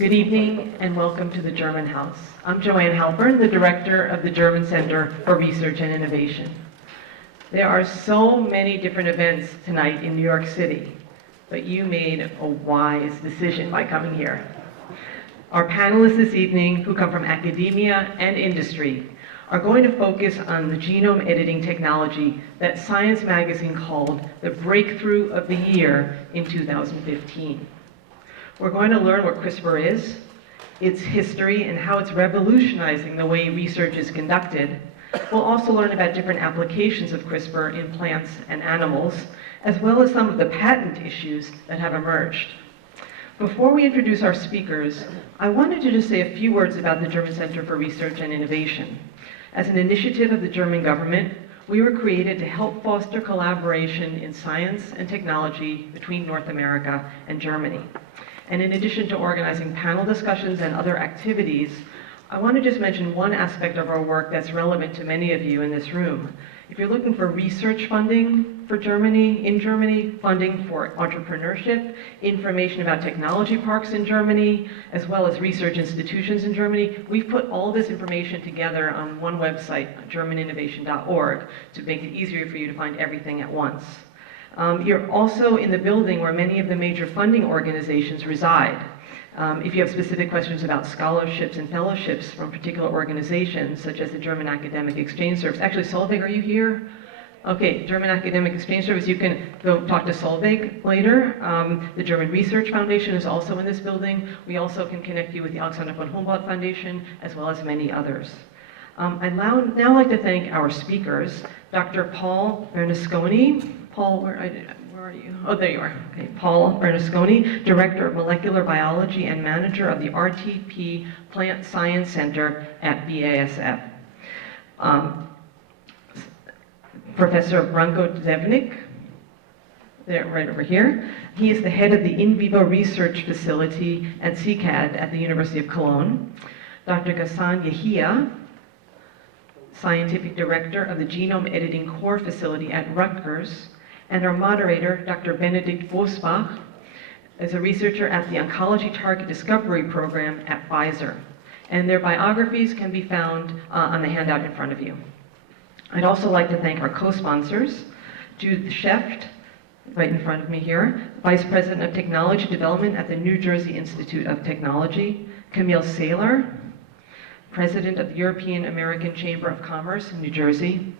Good evening and welcome to the German House. I'm Joanne Halpern, the director of the German Center for Research and Innovation. There are so many different events tonight in New York City, but you made a wise decision by coming here. Our panelists this evening, who come from academia and industry, are going to focus on the genome editing technology that Science Magazine called the breakthrough of the year in 2015. We're going to learn what CRISPR is, its history, and how it's revolutionizing the way research is conducted. We'll also learn about different applications of CRISPR in plants and animals, as well as some of the patent issues that have emerged. Before we introduce our speakers, I wanted to just say a few words about the German Center for Research and Innovation. As an initiative of the German government, we were created to help foster collaboration in science and technology between North America and Germany. And in addition to organizing panel discussions and other activities, I want to just mention one aspect of our work that's relevant to many of you in this room. If you're looking for research funding for Germany, in Germany, funding for entrepreneurship, information about technology parks in Germany, as well as research institutions in Germany, we've put all this information together on one website, germaninnovation.org, to make it easier for you to find everything at once. You're also in the building where many of the major funding organizations reside. If you have specific questions about scholarships and fellowships from particular organizations, such as the German Academic Exchange Service. Actually, Solveig, are you here? Okay, German Academic Exchange Service, you can go talk to Solveig later. The German Research Foundation is also in this building. We also can connect you with the Alexander von Humboldt Foundation, as well as many others. I'd now like to thank our speakers, Dr. Paul Bernasconi. Paul, where are you? Oh, there you are. Okay, Paul Bernasconi, Director of Molecular Biology and Manager of the RTP Plant Science Center at BASF. Professor Branko Dzevnik, there, right over here. He is the head of the In Vivo Research Facility at CCAD at the University of Cologne. Dr. Ghassan Yahia, Scientific Director of the Genome Editing Core Facility at Rutgers. And our moderator, Dr. Benedikt Bosbach, is a researcher at the Oncology Target Discovery Program at Pfizer. And their biographies can be found on the handout in front of you. I'd also like to thank our co-sponsors, Judith Scheft, right in front of me here, Vice President of Technology Development at the New Jersey Institute of Technology, Camille Saylor, President of the European American Chamber of Commerce in New Jersey,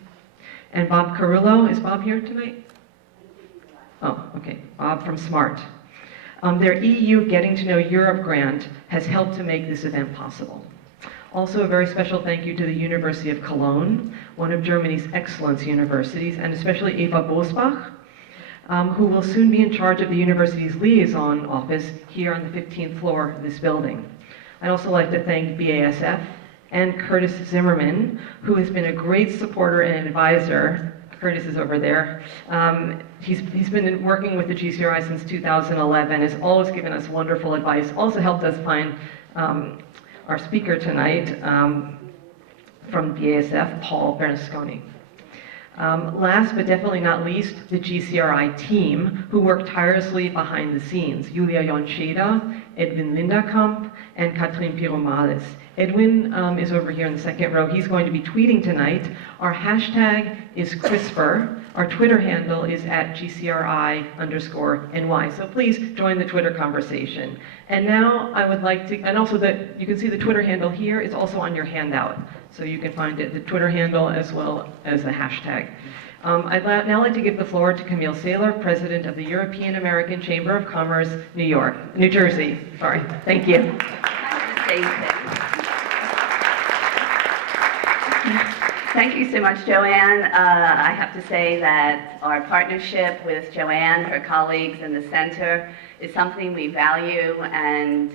and Bob Carullo. Is Bob here tonight? Oh, okay, Bob from SMART. Their EU Getting to Know Europe grant has helped to make this event possible. Also, a very special thank you to the University of Cologne, one of Germany's excellence universities, and especially Eva Bosbach, who will soon be in charge of the university's liaison office here on the 15th floor of this building. I'd also like to thank BASF and Curtis Zimmerman, who has been a great supporter and advisor. Curtis is over there. He's been working with the GCRI since 2011, has always given us wonderful advice, also helped us find our speaker tonight from BASF, Paul Bernasconi. Last but definitely not least, the GCRI team, who worked tirelessly behind the scenes. Julia Joncheda, Edwin Linderkamp, and Katrin Piromalis. Edwin is over here in the second row. He's going to be tweeting tonight. Our hashtag is CRISPR. Our Twitter handle is at GCRI_NY. So please join the Twitter conversation. And now I would like to, and also you can see the Twitter handle here. It's also on your handout. So you can find it, the Twitter handle as well as the hashtag. I'd now like to give the floor to Camille Saylor, President of the European American Chamber of Commerce, New Jersey. Sorry, thank you. Thank you so much, Joanne. I have to say that our partnership with Joanne, her colleagues in the center, is something we value and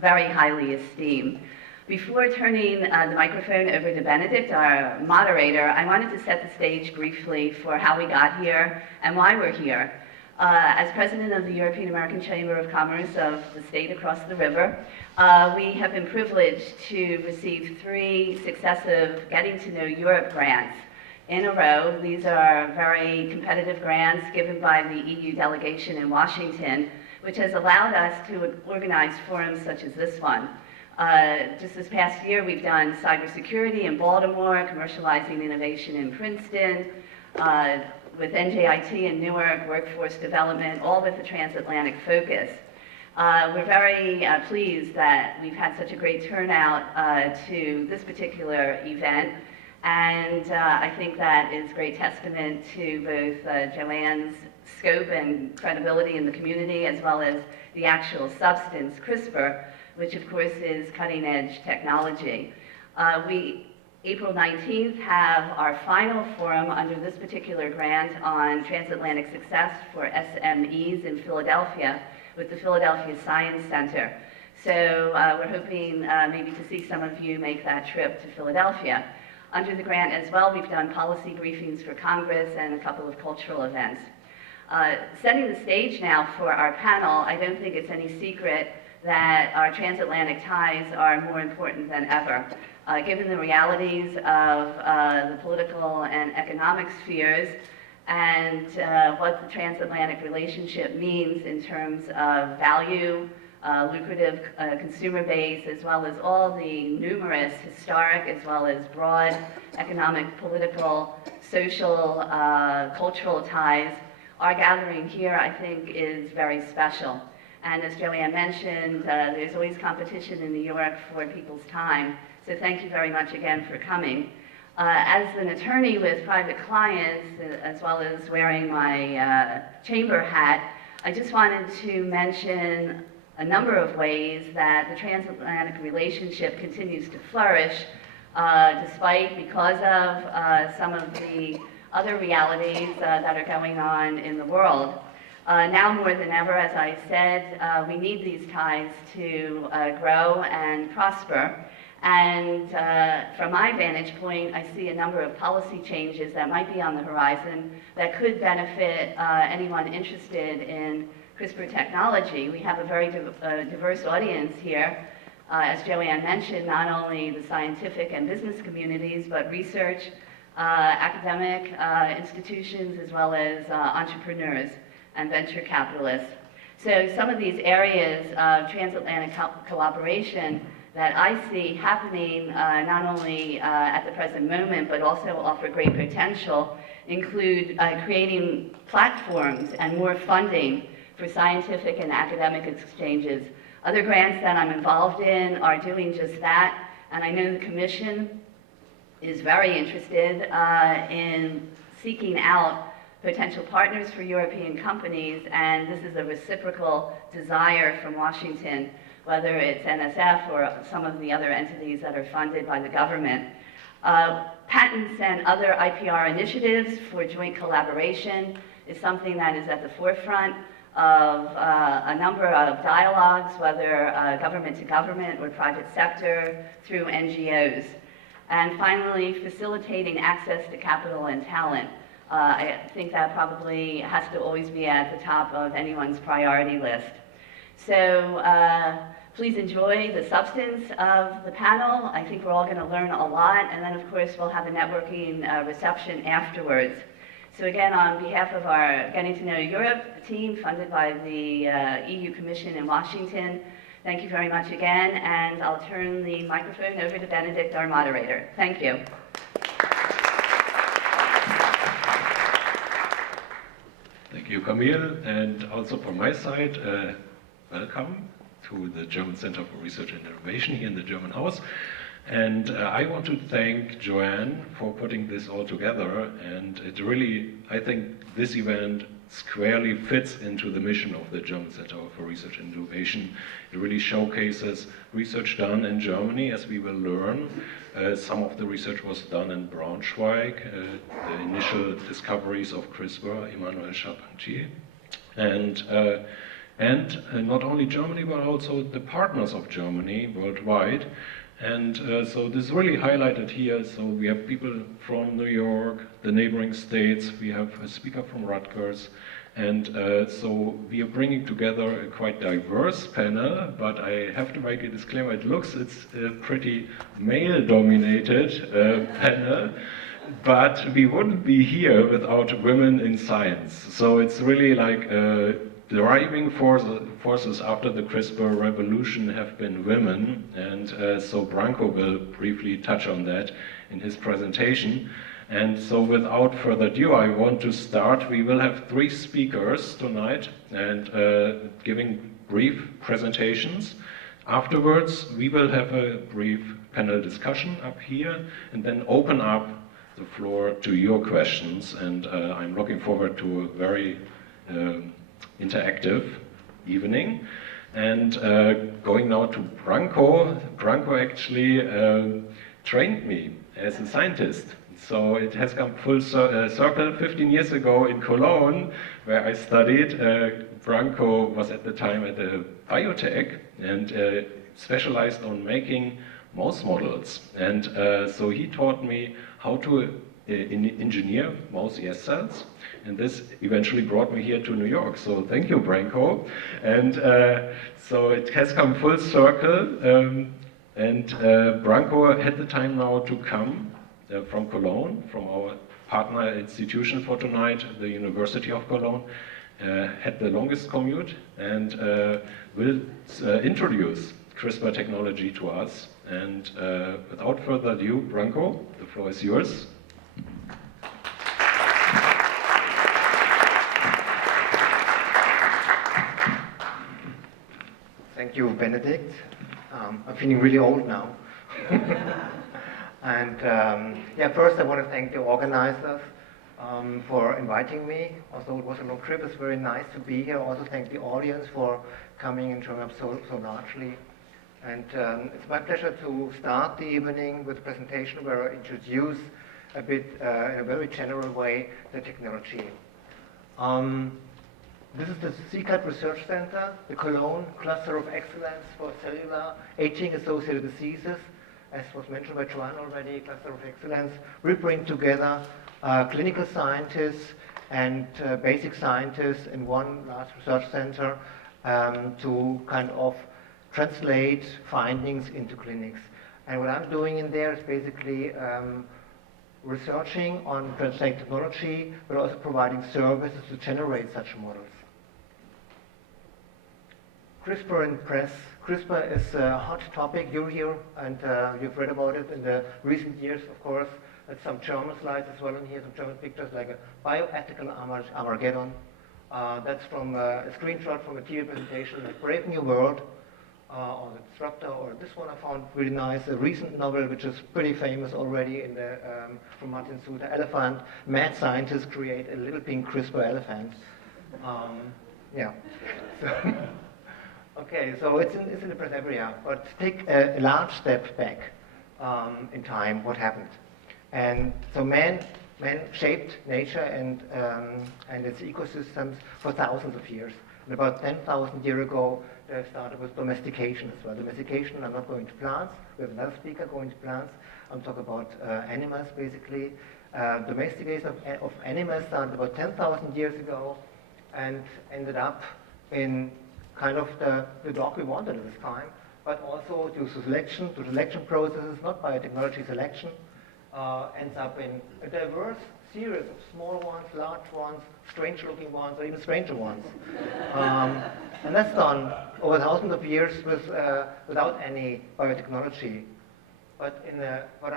very highly esteem. Before turning the microphone over to Benedikt, our moderator, I wanted to set the stage briefly for how we got here and why we're here. As president of the European American Chamber of Commerce of the state across the river, we have been privileged to receive 3 successive Getting to Know Europe grants in a row. These are very competitive grants given by the EU delegation in Washington, which has allowed us to organize forums such as this one. Just this past year, we've done cybersecurity in Baltimore, commercializing innovation in Princeton, with NJIT in Newark, workforce development, all with a transatlantic focus. We're very pleased that we've had such a great turnout to this particular event, and I think that is great testament to both Joanne's scope and credibility in the community, as well as the actual substance, CRISPR, which of course is cutting-edge technology. We, April 19th, have our final forum under this particular grant on transatlantic success for SMEs in Philadelphia with the Philadelphia Science Center. So we're hoping maybe to see some of you make that trip to Philadelphia. Under the grant as well, we've done policy briefings for Congress and a couple of cultural events. Setting the stage now for our panel, I don't think it's any secret that our transatlantic ties are more important than ever. Given the realities of the political and economic spheres and what the transatlantic relationship means in terms of value, lucrative consumer base, as well as all the numerous historic as well as broad economic, political, social, cultural ties, our gathering here, I think, is very special. And as Joanne mentioned, there's always competition in New York for people's time. So thank you very much again for coming. As an attorney with private clients, as well as wearing my chamber hat, I just wanted to mention a number of ways that the transatlantic relationship continues to flourish, because of some of the other realities that are going on in the world. Now more than ever, as I said, we need these ties to grow and prosper. And from my vantage point, I see a number of policy changes that might be on the horizon that could benefit anyone interested in CRISPR technology. We have a very diverse audience here. As Joanne mentioned, not only the scientific and business communities, but research, academic institutions, as well as entrepreneurs and venture capitalists. So some of these areas of transatlantic cooperation that I see happening not only at the present moment, but also offer great potential, include creating platforms and more funding for scientific and academic exchanges. Other grants that I'm involved in are doing just that, and I know the Commission is very interested in seeking out potential partners for European companies, and this is a reciprocal desire from Washington, whether it's NSF or some of the other entities that are funded by the government. Patents and other IPR initiatives for joint collaboration is something that is at the forefront of a number of dialogues, whether government to government or private sector through NGOs. And finally, facilitating access to capital and talent. I think that probably has to always be at the top of anyone's priority list. So please enjoy the substance of the panel. I think we're all going to learn a lot, and then of course we'll have a networking reception afterwards. So again, on behalf of our Getting to Know Europe team, funded by the EU Commission in Washington, thank you very much again, and I'll turn the microphone over to Benedict, our moderator. Thank you. Thank you, Camille, and also from my side, welcome to the German Center for Research and Innovation here in the German House. And I want to thank Joanne for putting this all together, and it really, I think this event squarely fits into the mission of the German Center for Research and Innovation. It really showcases research done in Germany, as we will learn. Some of the research was done in Braunschweig, the initial discoveries of CRISPR, Emmanuel Charpentier. And not only Germany, but also the partners of Germany worldwide. And so this is really highlighted here. So we have people from New York, the neighboring states, we have a speaker from Rutgers, and so we are bringing together a quite diverse panel, but I have to make a disclaimer, it's a pretty male-dominated panel, but we wouldn't be here without women in science. So it's really like driving forces after the CRISPR revolution have been women, and so Branko will briefly touch on that in his presentation. And so without further ado, I want to start. We will have 3 speakers tonight and giving brief presentations. Afterwards, we will have a brief panel discussion up here and then open up the floor to your questions. And I'm looking forward to a very interactive evening. And going now to Branko. Branko actually trained me as a scientist. So it has come full circle. 15 years ago in Cologne, where I studied, Branko was at the time at a biotech and specialized on making mouse models. And so he taught me how to engineer mouse ES cells. And this eventually brought me here to New York. So thank you, Branko. And so it has come full circle. And Branko had the time now to come from Cologne, from our partner institution for tonight, the University of Cologne, had the longest commute and will introduce CRISPR technology to us. And without further ado, Branko, the floor is yours. Thank you, Benedict. I'm feeling really old now. And yeah, first I want to thank the organizers for inviting me. Also, it was a long trip. It's very nice to be here. Also, thank the audience for coming and showing up so largely. And it's my pleasure to start the evening with a presentation where I introduce a bit, in a very general way, the technology. This is the CRISPR Research Center, the Cologne Cluster of Excellence for Cellular Aging-Associated Diseases. As was mentioned by Joanne already, Cluster of Excellence. We bring together clinical scientists and basic scientists in one large research center to kind of translate findings into clinics. And what I'm doing in there is basically researching on translate technology, but also providing services to generate such models. CRISPR in press. CRISPR is a hot topic. You're here, and you've read about it in the recent years, of course. There's some German slides as well in here, some German pictures like a bioethical Armageddon. That's from a screenshot from a TV presentation like Brave New World, or The Disruptor, or this one I found really nice, a recent novel which is pretty famous already in the, from Martin Suter, Elephant. Mad scientists create a little pink CRISPR elephant. Yeah. So okay, so it's in the press area, but take a large step back in time, what happened. And so man shaped nature and its ecosystems for thousands of years. And about 10,000 years ago, they started with domestication as well. Domestication, I'm not going to plants. We have another speaker going to plants. I'm talking about animals, basically. Domestication of animals started about 10,000 years ago and ended up in kind of the dog we wanted at this time, but also due to selection processes, not biotechnology selection, ends up in a diverse series of small ones, large ones, strange-looking ones, or even stranger ones. And that's done over thousands of years without any biotechnology. But about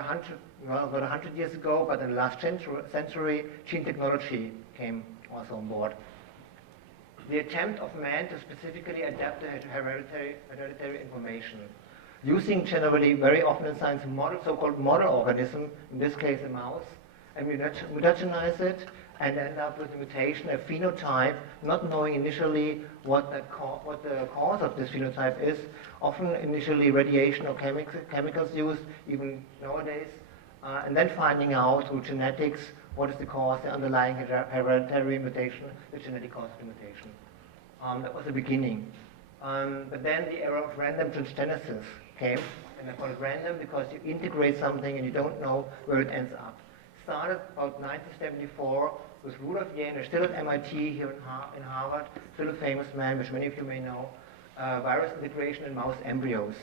100 years ago, but in the last century, gene technology came also on board. The attempt of man to specifically adapt the hereditary information, using generally, very often in science, so-called model organism, in this case a mouse, and we mutagenize it and end up with a mutation, a phenotype, not knowing initially what the cause of this phenotype is. Often initially radiation or chemicals used, even nowadays, and then finding out through genetics what is the cause, the underlying hereditary mutation, the genetic cause of the mutation. That was the beginning. But then the era of random transgenesis came, and I call it random because you integrate something and you don't know where it ends up. Started about 1974 with Rudolf Jähner, still at MIT here in Harvard, still a famous man, which many of you may know, virus integration in mouse embryos.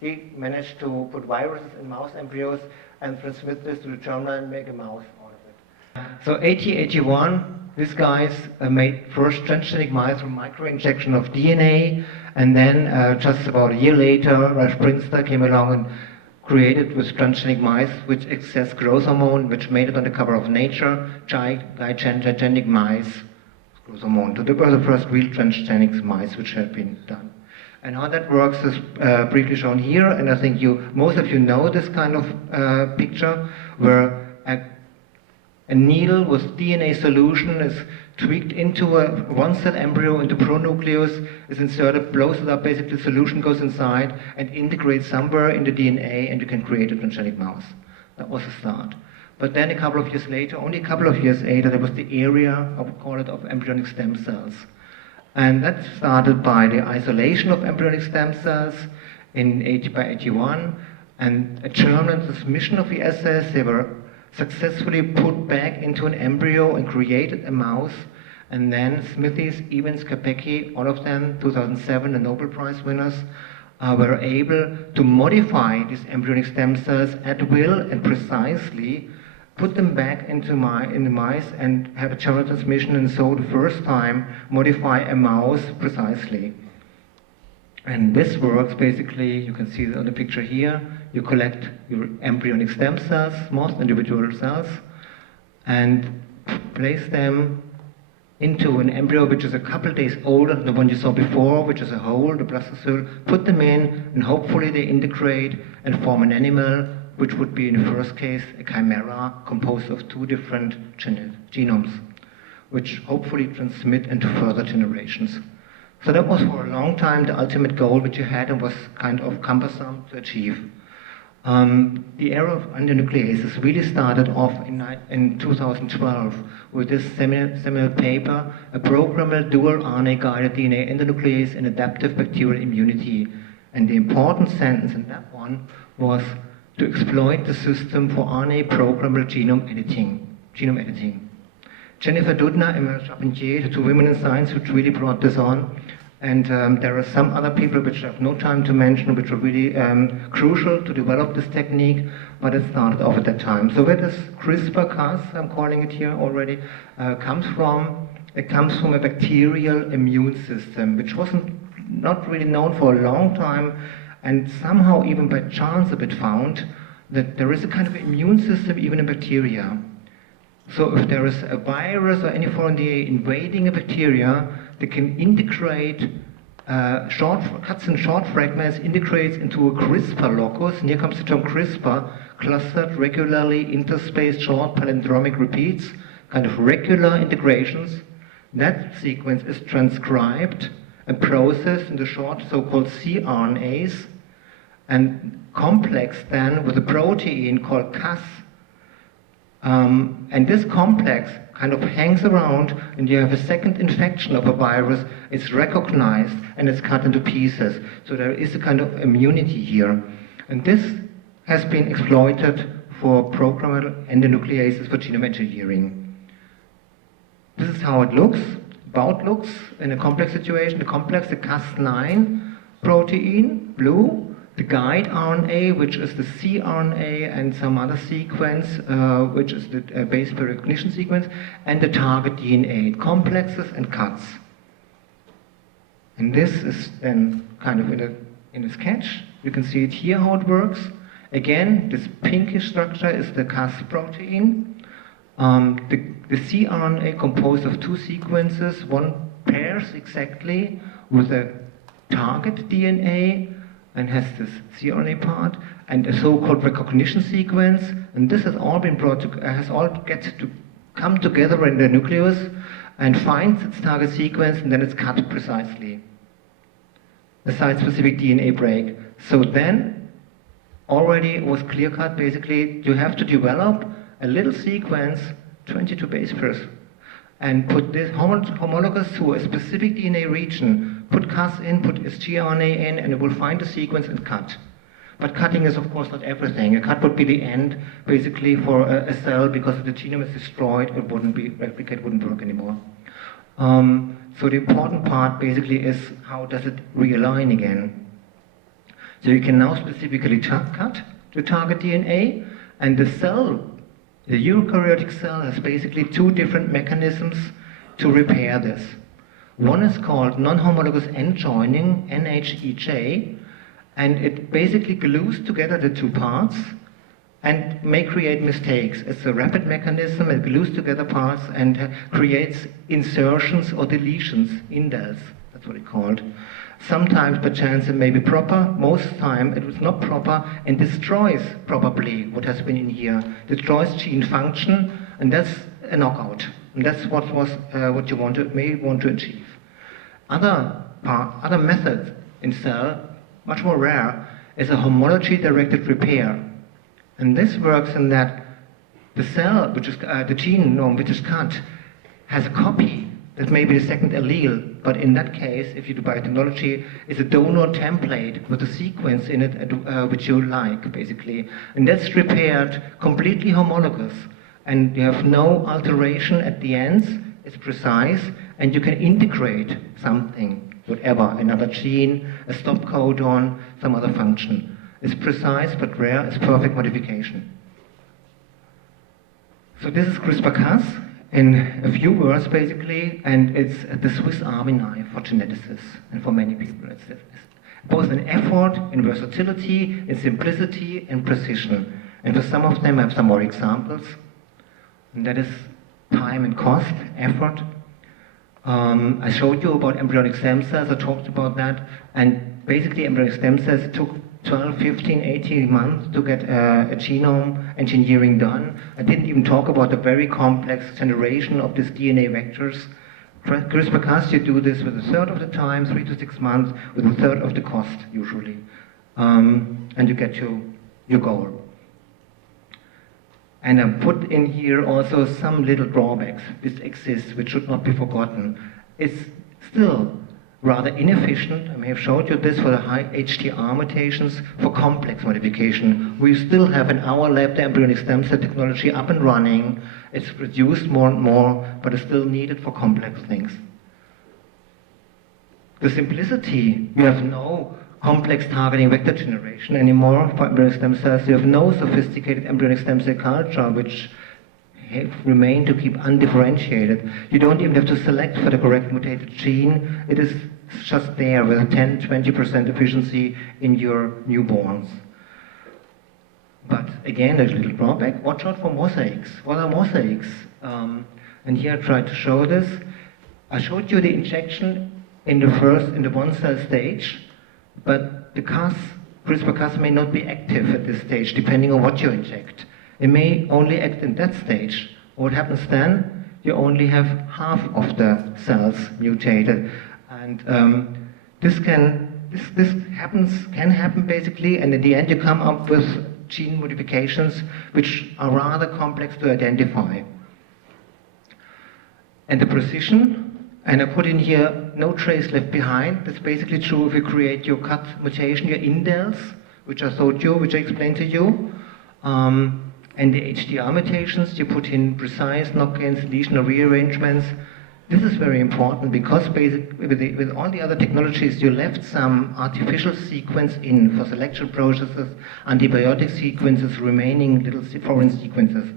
He managed to put viruses in mouse embryos and transmit this to the germ line and make a mouse out of it. So 1881, these guys made first transgenic mice from microinjection of DNA, and then just about a year later, Ralph Prinster came along and created with transgenic mice which excess growth hormone, which made it on the cover of Nature, gigantic mice growth hormone. So they were the first real transgenic mice which had been done. And how that works is briefly shown here, and I think most of you know this kind of picture, where a needle with DNA solution is tweaked into a one-cell embryo, into pronucleus, is inserted, blows it up, basically the solution goes inside and integrates somewhere in the DNA, and you can create a transgenic mouse. That was the start. But then a couple of years later, only a couple of years later, there was the area, I would call it, of embryonic stem cells. And that started by the isolation of embryonic stem cells by 81, and a German transmission of the assays. They were successfully put back into an embryo and created a mouse. And then Smithies, Evans, Capecchi, all of them, 2007, the Nobel Prize winners, were able to modify these embryonic stem cells at will and precisely, put them back in the mice and have a germinal transmission, and so the first time modify a mouse precisely. And this works basically, you can see it on the picture here, you collect your embryonic stem cells, most individual cells, and place them into an embryo which is a couple days older than the one you saw before, which is a whole, the blastocyst, put them in, and hopefully they integrate and form an animal, which would be, in the first case, a chimera composed of two different genomes, which hopefully transmit into further generations. So that was for a long time the ultimate goal which you had, and was kind of cumbersome to achieve. The era of endonucleases really started off in 2012 with this seminal paper, a programmable dual RNA-guided DNA endonuclease in adaptive bacterial immunity. And the important sentence in that one was to exploit the system for RNA programmable genome editing. Jennifer Doudna and Emma Charpentier, the two women in science which really brought this on. And there are some other people which I have no time to mention, which were really crucial to develop this technique, but it started off at that time. So where does CRISPR-Cas, I'm calling it here already, comes from? It comes from a bacterial immune system, which wasn't not really known for a long time, and somehow even by chance a bit found that there is a kind of immune system even in bacteria. So if there is a virus or any foreign DNA invading a bacteria, they can integrate cuts and short fragments, integrates into a CRISPR locus, and here comes the term CRISPR, clustered regularly interspaced short palindromic repeats, kind of regular integrations. That sequence is transcribed and processed into short so-called cRNAs, and complexed then with a protein called Cas. And this complex kind of hangs around, and you have a second infection of a virus, it's recognized and it's cut into pieces. So there is a kind of immunity here. And this has been exploited for programmable endonucleases for genome engineering. This is how it looks, in a complex situation. The complex, the Cas9 protein, blue, the guide RNA, which is the cRNA, and some other sequence, which is the base pair recognition sequence, and the target DNA. It complexes and cuts. And this is then kind of in a sketch. You can see it here how it works. Again, this pinkish structure is the Cas protein. The cRNA composed of two sequences, one pairs exactly with the target DNA, and has this cRNA part, and a so-called recognition sequence, and this has all been get to come together in the nucleus and finds its target sequence, and then it's cut precisely. A site-specific DNA break. So then, already it was clear-cut, basically, you have to develop a little sequence, 22 base pairs, and put this homologous to a specific DNA region, put Cas in, put sgRNA in, and it will find the sequence and cut. But cutting is, of course, not everything. A cut would be the end, basically, for a cell, because if the genome is destroyed, it wouldn't replicate, wouldn't work anymore. So the important part, basically, is how does it realign again. So you can now specifically cut the target DNA, and the cell The eukaryotic cell has basically two different mechanisms to repair this. One is called non-homologous end joining, NHEJ, and it basically glues together the two parts and may create mistakes. It's a rapid mechanism, it glues together parts and creates insertions or deletions, indels, that's what it's called. Sometimes, per chance, it may be proper. Most time, it was not proper and destroys probably what has been in here. Destroys gene function, and that's a knockout. And that's what you may want to achieve. Other methods in cell, much more rare, is a homology-directed repair. And this works in that the cell, which is the gene which is cut, has a copy that may be the second allele, but in that case, if you do biotechnology, it's a donor template with a sequence in it which you like, basically. And that's repaired completely homologous. And you have no alteration at the ends, it's precise, and you can integrate something, whatever, another gene, a stop codon, some other function. It's precise but rare, it's perfect modification. So this is CRISPR-Cas in a few words, basically, and it's the Swiss Army knife for geneticists and for many people. It's both in effort, in versatility, in simplicity, and precision. And for some of them, I have some more examples. And that is time and cost, effort. I showed you about embryonic stem cells, I talked about that, and basically embryonic stem cells took 12, 15, 18 months to get a genome engineering done. I didn't even talk about the very complex generation of these DNA vectors. CRISPR-Cas, you do this with a third of the time, 3 to 6 months, with a third of the cost, usually. And you get your goal. And I put in here also some little drawbacks which exist, which should not be forgotten. It's still rather inefficient. I may have showed you this for the high HTR mutations for complex modification. We still have in our lab the embryonic stem cell technology up and running. It's produced more and more, but it's still needed for complex things. The simplicity, you have no complex targeting vector generation anymore for embryonic stem cells. You have no sophisticated embryonic stem cell culture, which remain to keep undifferentiated. You don't even have to select for the correct mutated gene. It is just there with a 10-20% efficiency in your newborns. But again, there's a little drawback. Watch out for mosaics. What are mosaics? And here I tried to show this. I showed you the injection in the one cell stage, but the CRISPR-Cas may not be active at this stage, depending on what you inject. It may only act in that stage. What happens then? You only have half of the cells mutated, and this can happen basically. And in the end, you come up with gene modifications which are rather complex to identify. And the precision, and I put in here no trace left behind. That's basically true if you create your cut mutation, your indels, which I explained to you. And the HTR mutations, you put in precise knock-ins, deletion or rearrangements. This is very important because with all the other technologies, you left some artificial sequence in for selection processes, antibiotic sequences, remaining little foreign sequences.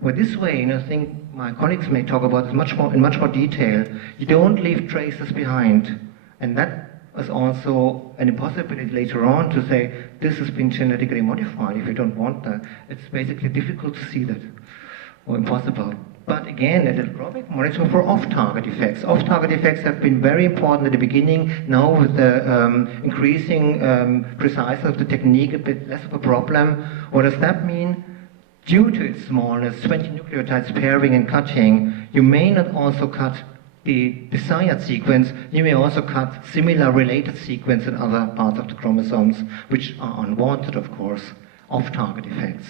Well, this way, and I think my colleagues may talk about this in much more detail, you don't leave traces behind. And that is also an impossibility later on to say, this has been genetically modified if you don't want that. It's basically difficult to see that, or impossible. But again, a little drawback, monitor for off-target effects. Off-target effects have been very important at the beginning. Now with the increasing preciseness of the technique, a bit less of a problem. What does that mean? Due to its smallness, 20 nucleotides pairing and cutting, you may not also cut the desired sequence. You may also cut similar related sequence in other parts of the chromosomes, which are unwanted, of course, off-target effects.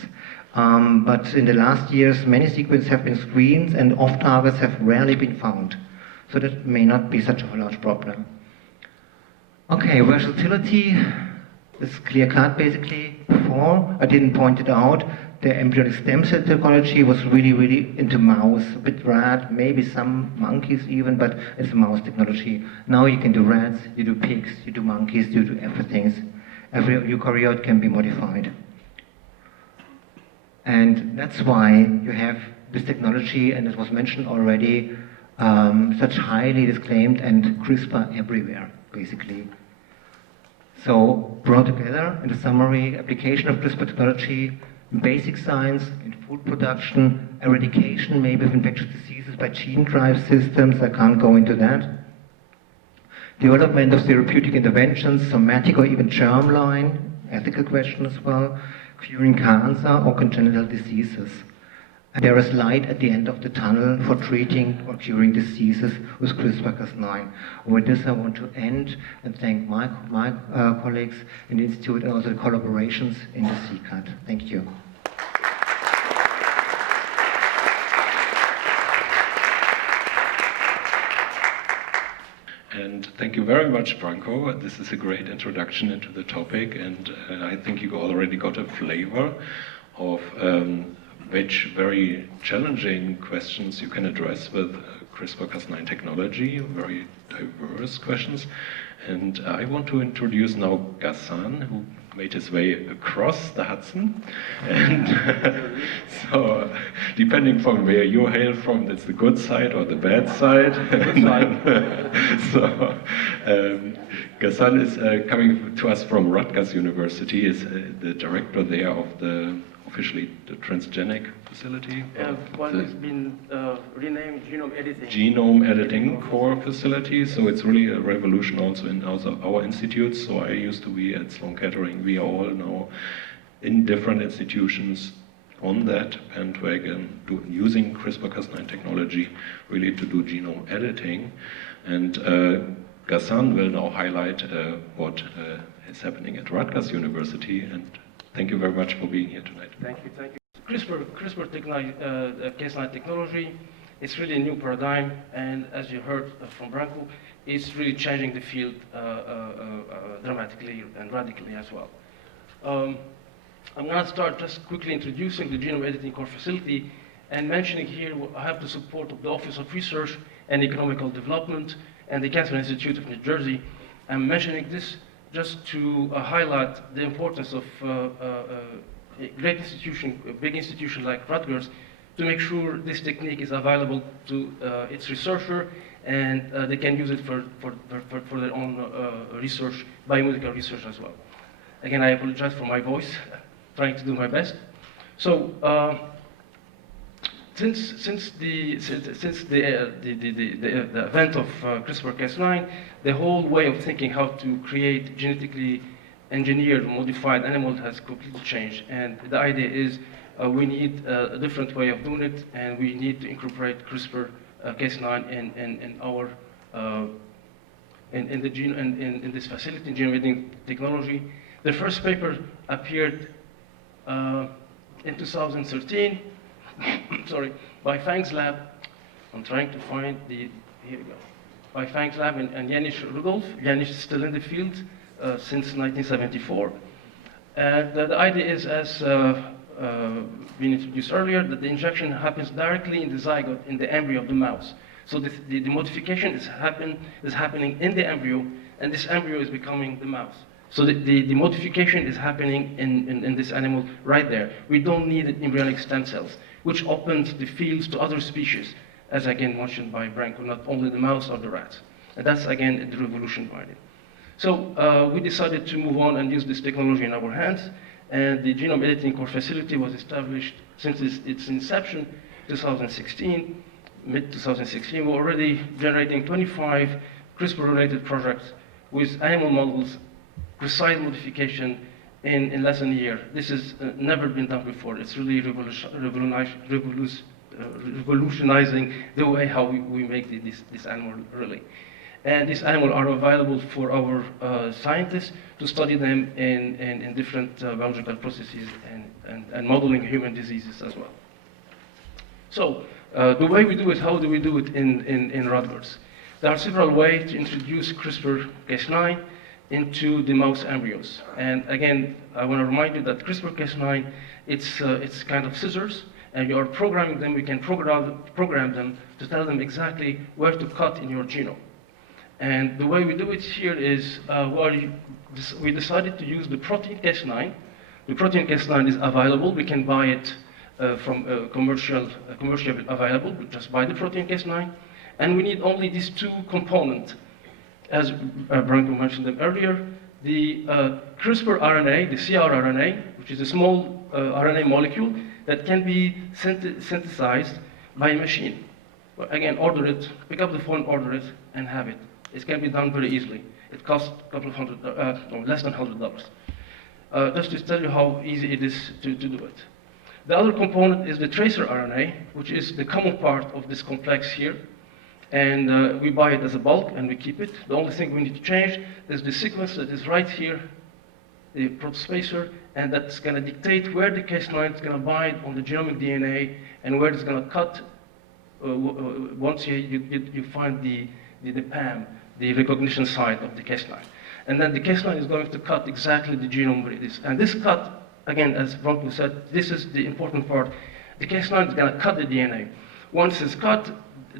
But in the last years, many sequences have been screened and off-targets have rarely been found. So that may not be such a large problem. Okay, versatility is clear-cut basically. Before, I didn't point it out, the embryonic stem cell technology was really into mouse, a bit rat, maybe some monkeys even, but it's a mouse technology. Now you can do rats, you do pigs, you do monkeys, you do everything. Every eukaryote can be modified. And that's why you have this technology, and it was mentioned already, such highly disclaimed and CRISPR everywhere, basically. So, brought together in the summary, application of CRISPR technology in basic science, in food production, eradication maybe of infectious diseases by gene drive systems, I can't go into that. Development of therapeutic interventions, somatic or even germline, ethical question as well, curing cancer or congenital diseases. And there is light at the end of the tunnel for treating or curing diseases with CRISPR-Cas9. With this, I want to end and thank my colleagues in the Institute and also the collaborations in the CCAT. Thank you. And thank you very much, Branko. This is a great introduction into the topic, and I think you already got a flavor of which very challenging questions you can address with CRISPR-Cas9 technology, very diverse questions. And I want to introduce now Ghassan, who made his way across the Hudson. And so, depending from where you hail from, that's the good side or the bad side. So, Ghassan is coming to us from Rutgers University, is the director there of the officially the transgenic facility. Well, it's been renamed genome editing. Genome editing core facility, so it's really a revolution also in our institutes. So I used to be at Sloan Kettering. We are all now in different institutions on that bandwagon, using CRISPR-Cas9 technology really to do genome editing. And Ghassan will now highlight what is happening at Rutgers University. And thank you very much for being here tonight. Thank you, thank you. CRISPR-Cas9 technology, it's really a new paradigm, and as you heard from Branko, it's really changing the field dramatically and radically as well. I'm going to start just quickly introducing the genome editing core facility and mentioning here I have the support of the Office of Research and Economical Development and the Cancer Institute of New Jersey. I'm mentioning this just to highlight the importance of a great institution, a big institution like Rutgers, to make sure this technique is available to its researcher and they can use it for their own research, biomedical research as well. Again, I apologize for my voice, trying to do my best. So, since the event of CRISPR-Cas9, the whole way of thinking how to create genetically engineered, modified animals has completely changed. And the idea is we need a different way of doing it, and we need to incorporate CRISPR-Cas9 in our in this facility, in genome editing technology. The first paper appeared in 2013. Sorry, by Fang's lab. I'm trying to find the, here we go. By Fang's lab and Janis Rudolph. Janis is still in the field since 1974. And the idea is, as been introduced earlier, that the injection happens directly in the zygote, in the embryo of the mouse. So the modification is happening in the embryo, and this embryo is becoming the mouse. So the modification is happening in this animal right there. We don't need embryonic stem cells, which opens the fields to other species, as again mentioned by Branko, not only the mouse or the rats. And that's again the revolution behind it. So we decided to move on and use this technology in our hands, and the genome editing core facility was established since its inception, 2016, mid-2016. We're already generating 25 CRISPR-related projects with animal models, precise modification in less than a year. This has never been done before. It's really revolutionizing the way how we make this animal, really. And these animals are available for our scientists to study them in different biological processes and modeling human diseases as well. So the way we do it, how do we do it in Rutgers? There are several ways to introduce CRISPR-Cas9 into the mouse embryos. And again, I want to remind you that CRISPR-Cas9, it's kind of scissors, and you are programming them. We can program them to tell them exactly where to cut in your genome. And the way we do it here is we decided to use the protein Cas9. The protein Cas9 is available. We can buy it commercially available. We just buy the protein Cas9, and we need only these two components. As Branko mentioned them earlier, the CRISPR RNA, the CRRNA, which is a small RNA molecule that can be synthesized by a machine. Well, again, order it, pick up the phone, order it, and have it. It can be done very easily. It costs a couple of hundred, no, less than $100. Just to tell you how easy it is to do it. The other component is the tracer RNA, which is the common part of this complex here. And we buy it as a bulk and we keep it. The only thing we need to change is the sequence that is right here, the protospacer, and that's going to dictate where the Cas9 is going to bind on the genomic DNA and where it's going to cut once you find the PAM, the recognition site of the Cas9. And then the Cas9 is going to cut exactly the genome where it is. And this cut, again, as Branko said, this is the important part. The Cas9 is going to cut the DNA. Once it's cut,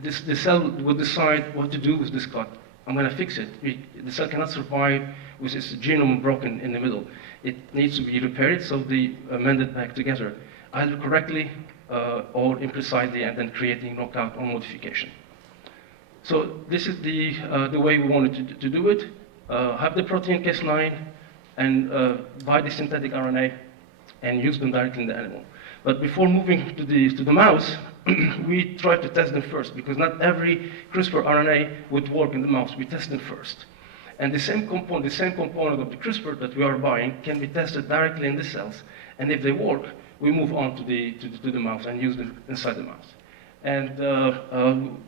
the cell will decide what to do with this cut. I'm going to fix it. The cell cannot survive with its genome broken in the middle. It needs to be repaired, so they mend it back together, either correctly or imprecisely, and then creating knockout or modification. So this is the way we wanted to do it. Have the protein Cas9 and buy the synthetic RNA and use them directly in the animal. But before moving to the mouse, we tried to test them first, because not every CRISPR RNA would work in the mouse. We test them first. And the same component of the CRISPR that we are buying can be tested directly in the cells. And if they work, we move on to the mouse and use them inside the mouse. And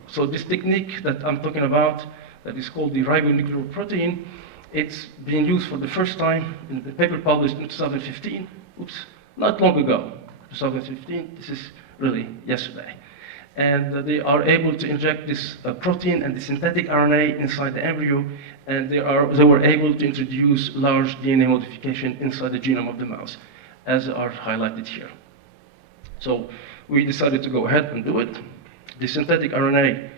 so this technique that I'm talking about, that is called the ribonucleoprotein, it's being used for the first time in the paper published in 2015. Oops, not long ago, 2015. This is really yesterday. And they are able to inject this protein and the synthetic RNA inside the embryo, and they were able to introduce large DNA modification inside the genome of the mouse, as are highlighted here. So we decided to go ahead and do it. The synthetic RNA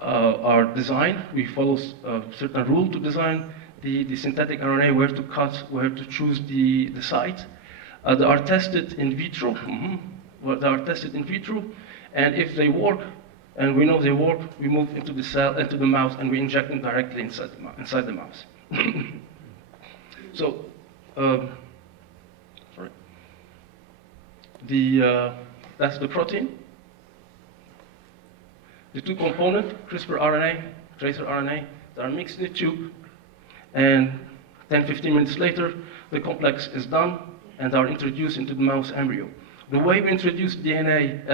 are designed. We follow a certain rule to design the synthetic RNA, where to cut, where to choose the site. They are tested in vitro. They are tested in vitro, and if they work, and we know they work, we move into the cell, into the mouse, and we inject them directly inside the mouse. So, sorry. That's the protein. The two components, CRISPR RNA, tracer RNA, they are mixed in the tube, and 10-15 minutes later, the complex is done and are introduced into the mouse embryo. The way we introduce DNA,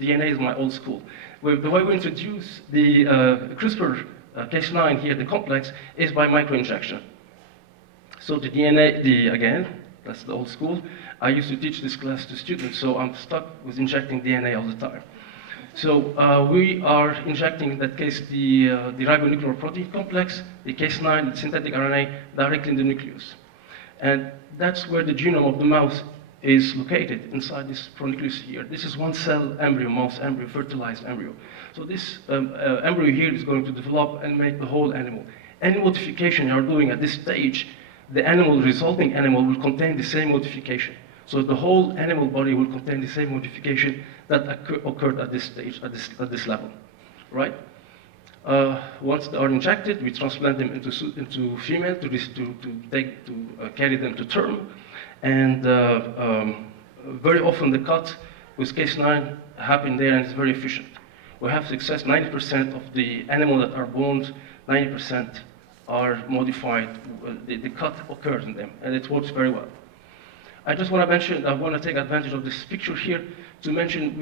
DNA is my old school. The way we introduce the CRISPR Cas9 here, the complex, is by microinjection. So the DNA, again, that's the old school. I used to teach this class to students, so I'm stuck with injecting DNA all the time. So we are injecting, in that case, the ribonucleoprotein complex, the Cas9, the synthetic RNA, directly in the nucleus. And that's where the genome of the mouse is located, inside this pronucleus here. This is one cell embryo, mouse embryo, fertilized embryo. So this embryo here is going to develop and make the whole animal. Any modification you are doing at this stage, the resulting animal will contain the same modification. So the whole animal body will contain the same modification that occurred at this stage, at this level, right? Once they are injected, we transplant them into female to carry them to term, and very often the cut with Cas9 happen there, and it's very efficient. We have success. 90% of the animals that are born, 90% are modified. The cut occurs in them, and it works very well. I just want to mention, I want to take advantage of this picture here to mention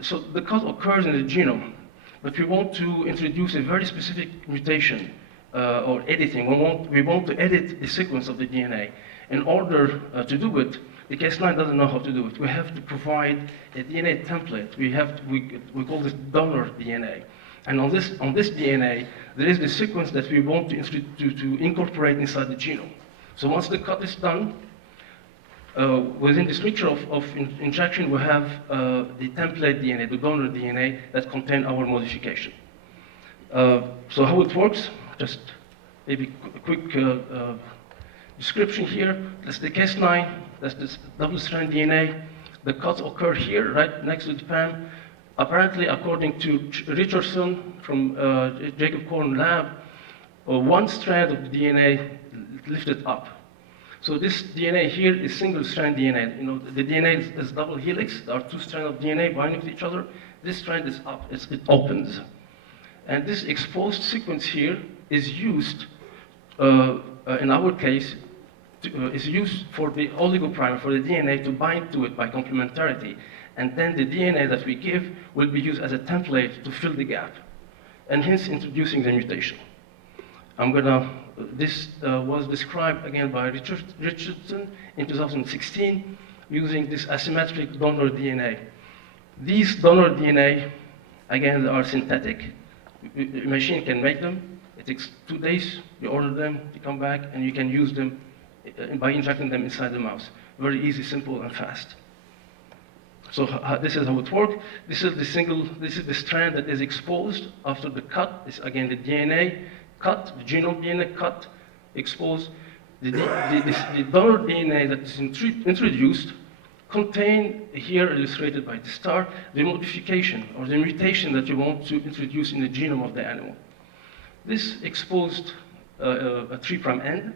so the cut occurs in the genome, but we want to introduce a very specific mutation or editing. We want to edit the sequence of the DNA. In order to do it, the Cas9 doesn't know how to do it. We have to provide a DNA template. We call this donor DNA. And on this DNA, there is the sequence that we want to incorporate inside the genome. So once the cut is done, within this mixture of injection, we have the template DNA, the donor DNA, that contain our modification. So how it works, just maybe a quick description here. That's the Cas9, that's this double-strand DNA. The cuts occur here, right next to the PAM. Apparently, according to Richardson from Jacob Korn lab, one strand of the DNA lifted up. So this DNA here is single-strand DNA. You know, the DNA is double helix. There are two strands of DNA binding to each other. This strand is up, it opens. And this exposed sequence here is used, in our case, is used for the oligoprimer, for the DNA to bind to it by complementarity. And then the DNA that we give will be used as a template to fill the gap, and hence introducing the mutation. This was described again by Richardson in 2016 using this asymmetric donor DNA. These donor DNA, again, are synthetic. A machine can make them. It takes 2 days, you order them, they come back, and you can use them by injecting them inside the mouse. Very easy, simple, and fast. So this is how it works. This is the strand that is exposed after the cut. This again the DNA cut, the genome DNA cut, exposed. The donor DNA that is introduced contain, here illustrated by the star, the modification or the mutation that you want to introduce in the genome of the animal. This exposed a 3' end,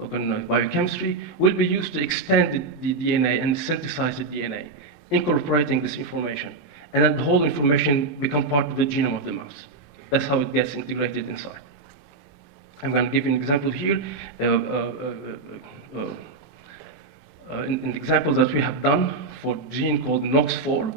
in biochemistry, will be used to extend the DNA and synthesize the DNA, incorporating this information. And then the whole information becomes part of the genome of the mouse. That's how it gets integrated inside. I'm going to give you an example here. In the examples that we have done for a gene called NOX4,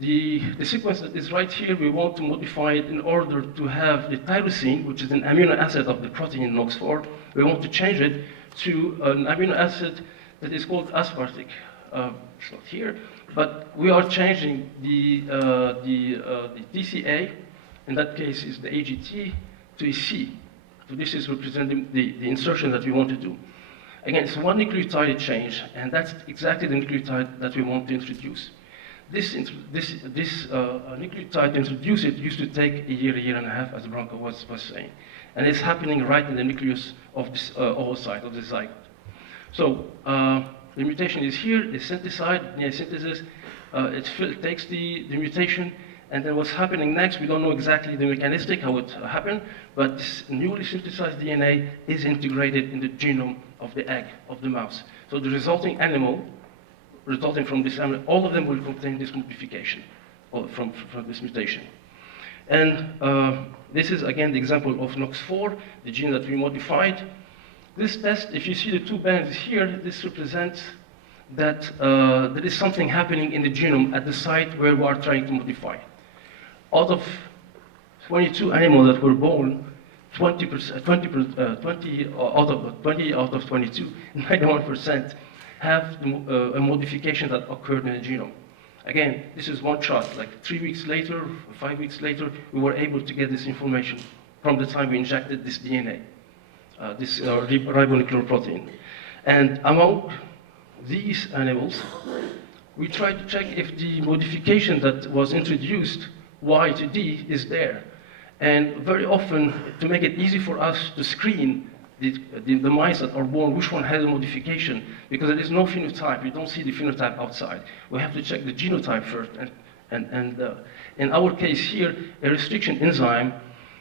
the sequence that is right here, we want to modify it in order to have the tyrosine, which is an amino acid of the protein NOX4. We want to change it to an amino acid that is called aspartic. It's not here, but we are changing the TCA, in that case is the AGT, to a C. So this is representing the insertion that we want to do. Again, it's one nucleotide change, and that's exactly the nucleotide that we want to introduce. This nucleotide to introduce it used to take a year and a half, as Branko was saying. And it's happening right in the nucleus of this oocyte, of the zygote. So the mutation is here, it's synthesized, DNA synthesis, it takes the mutation, and then what's happening next, we don't know exactly the mechanistic, how it happened, but this newly synthesized DNA is integrated in the genome of the egg, of the mouse. So the resulting animal, resulting from this animal, all of them will contain this modification from this mutation. And this is again the example of NOX4, the gene that we modified. This test, if you see the two bands here, this represents that there is something happening in the genome at the site where we are trying to modify. Out of 22 animals that were born, 20 out of 22, 91% have a modification that occurred in the genome. Again, this is one shot, like 3 weeks later, 5 weeks later, we were able to get this information from the time we injected this DNA, this ribonuclear protein. And among these animals, we tried to check if the modification that was introduced, Y to D, is there. And very often, to make it easy for us to screen the mice that are born, which one has a modification, because there is no phenotype, you don't see the phenotype outside. We have to check the genotype first. And in our case here, a restriction enzyme,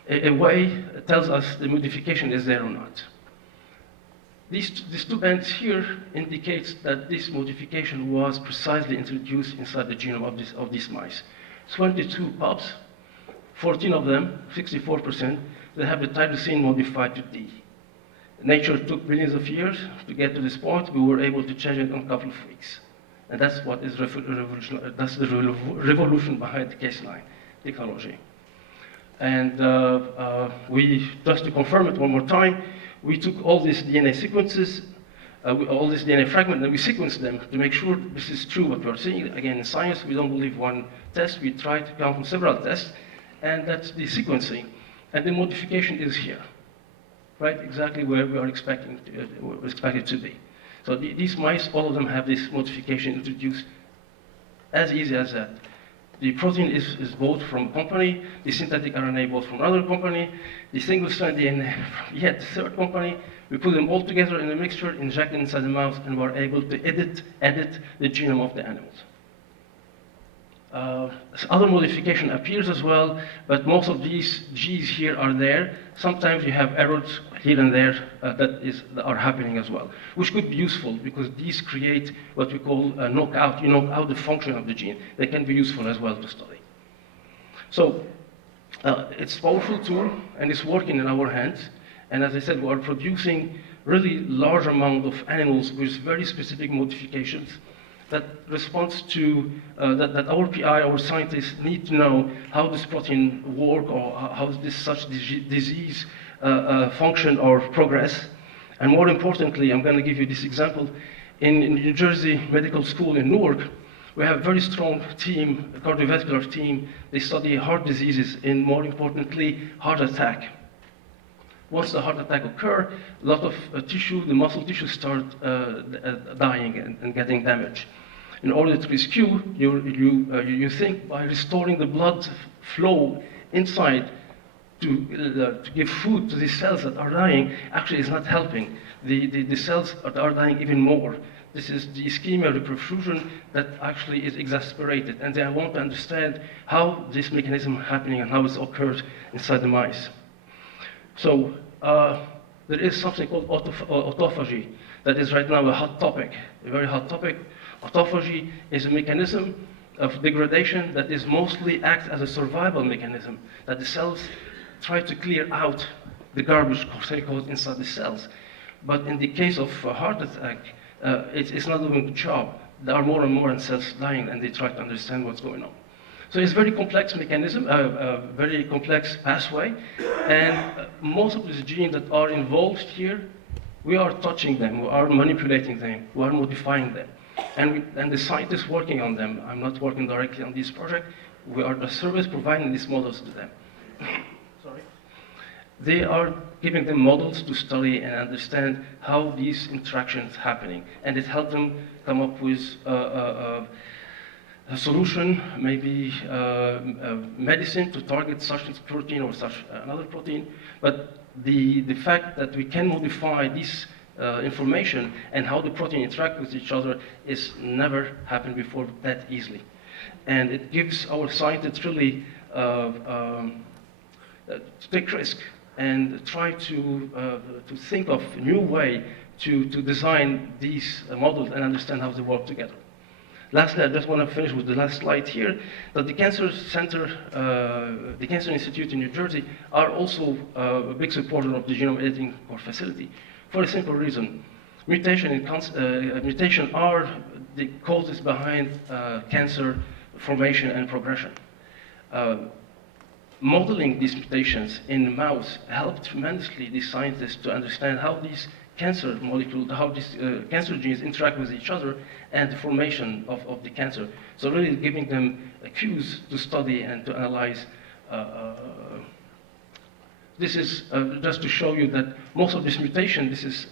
a way tells us the modification is there or not. These two bands here indicates that this modification was precisely introduced inside the genome of these mice. 22 pups, 14 of them, 64%, they have the tyrosine modified to D. Nature took millions of years to get to this point. We were able to change it in a couple of weeks. And that's what is that's the revolution behind the Cas9 technology. And just to confirm it one more time, we took all these DNA sequences, all these DNA fragments, and we sequenced them to make sure this is true what we're seeing. Again, in science, we don't believe one test. We try to count on several tests, and that's the sequencing. And the modification is here, right? Exactly where we are expected to be. So these mice, all of them have this modification introduced as easy as that. The protein is bought from a company, the synthetic RNA bought from another company, the single-strand DNA from yet a third company. We put them all together in a mixture, inject it inside the mouse, and we're able to edit the genome of the animals. Other modification appears as well, but most of these G's here are there. Sometimes you have errors here and there that are happening as well, which could be useful because these create what we call a knockout. You knock out the function of the gene. They can be useful as well to study. So it's a powerful tool, and it's working in our hands. And as I said, we are producing really large amount of animals with very specific modifications that responds to, that our PI, our scientists need to know how this protein work or how this such disease function or progress. And more importantly, I'm going to give you this example. In New Jersey Medical School in Newark, we have a very strong team, a cardiovascular team. They study heart diseases and more importantly, heart attack. Once the heart attack occurs, a lot of tissue, the muscle tissue start dying and getting damaged. In order to rescue, you think by restoring the blood flow inside to give food to these cells that are dying, actually is not helping. The cells are dying even more. This is the ischemia reperfusion that actually is exacerbated, and they want to understand how this mechanism is happening and how it occurs inside the mice. So there is something called autophagy that is right now a hot topic, a very hot topic. Autophagy is a mechanism of degradation that is mostly acts as a survival mechanism, that the cells try to clear out the garbage quote, inside the cells. But in the case of a heart attack, it's not doing the job. There are more and more cells dying, and they try to understand what's going on. So it's a very complex mechanism, a very complex pathway, and most of these genes that are involved here, we are touching them, we are manipulating them, we are modifying them. And the scientists working on them, I'm not working directly on this project, we are the service providing these models to them. Sorry. They are giving them models to study and understand how these interactions happening, and it helps them come up with a solution, maybe medicine to target such protein or such another protein. But the fact that we can modify this information and how the protein interact with each other is never happened before that easily. And it gives our scientists really to take risk and try to think of a new way to design these models and understand how they work together. Lastly, I just want to finish with the last slide here, that the Cancer Center, the Cancer Institute in New Jersey are also a big supporter of the genome editing core facility for a simple reason. Mutation are the causes behind cancer formation and progression. Modeling these mutations in mouse helped tremendously the scientists to understand how these cancer molecules, how these cancer genes interact with each other and the formation of the cancer. So really giving them cues to study and to analyze. This is just to show you that most of this mutation, this is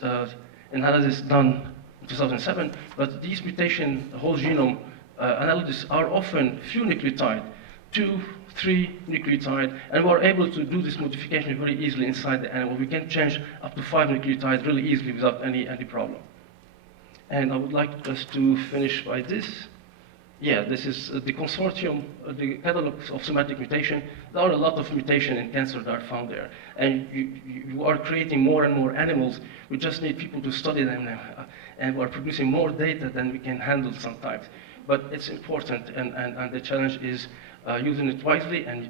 analysis done in 2007, but these mutation, whole genome analysis are often few nucleotide, 2, 3 nucleotide, and we're able to do this modification very easily inside the animal. We can change up to 5 nucleotides really easily without any problem. And I would like just to finish by this. Yeah, this is the consortium, the catalog of somatic mutation. There are a lot of mutations in cancer that are found there. And you are creating more and more animals. We just need people to study them now. And we're producing more data than we can handle sometimes. But it's important, and the challenge is using it wisely and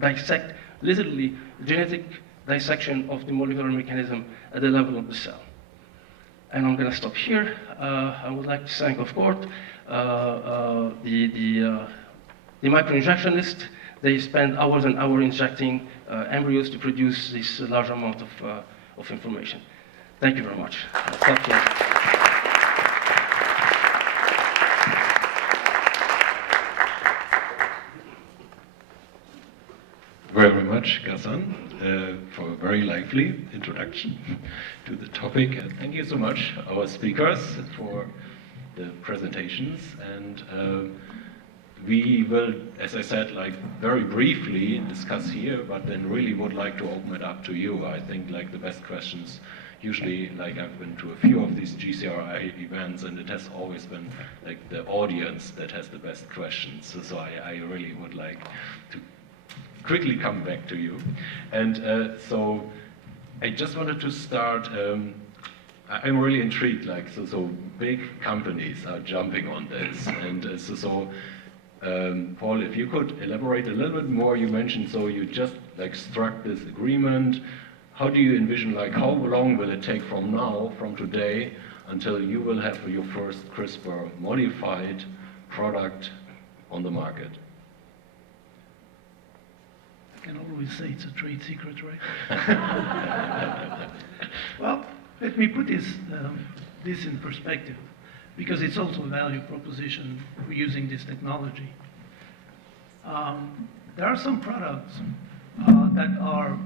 dissect, literally, genetic dissection of the molecular mechanism at the level of the cell. And I'm going to stop here. I would like to thank, of course, the microinjectionists. They spend hours and hours injecting embryos to produce this large amount of information. Thank you very much. I'll stop here. Very much, Ghassan, for a very lively introduction to the topic. And thank you so much, our speakers, for the presentations. And we will, as I said, like very briefly discuss here, but then really would like to open it up to you. I think like the best questions usually, like I've been to a few of these GCRI events, and it has always been like the audience that has the best questions. So I really would like to quickly come back to you. And so I just wanted to start, I'm really intrigued, like, so big companies are jumping on this. And Paul, if you could elaborate a little bit more, you mentioned, so you just like struck this agreement. How do you envision, like, how long will it take from now, from today, until you will have your first CRISPR modified product on the market? I can always say it's a trade secret, right? Well, let me put this in perspective, because it's also a value proposition for using this technology. There are some products that are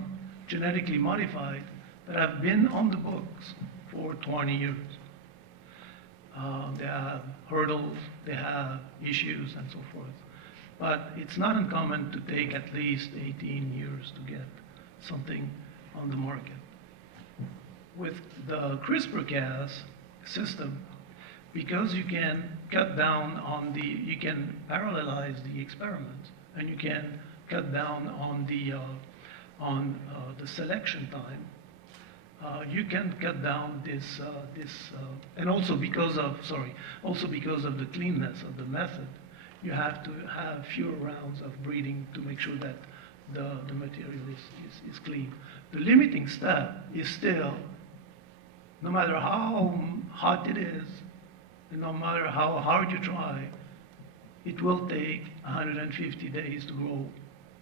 genetically modified that have been on the books for 20 years. They have hurdles, they have issues, and so forth. But it's not uncommon to take at least 18 years to get something on the market. With the CRISPR-Cas system, because you can cut down on you can parallelize the experiments, and you can cut down on the selection time, you can cut down and also because of the cleanness of the method, you have to have fewer rounds of breeding to make sure that the material is clean. The limiting step is still, no matter how hot it is, and no matter how hard you try, it will take 150 days to grow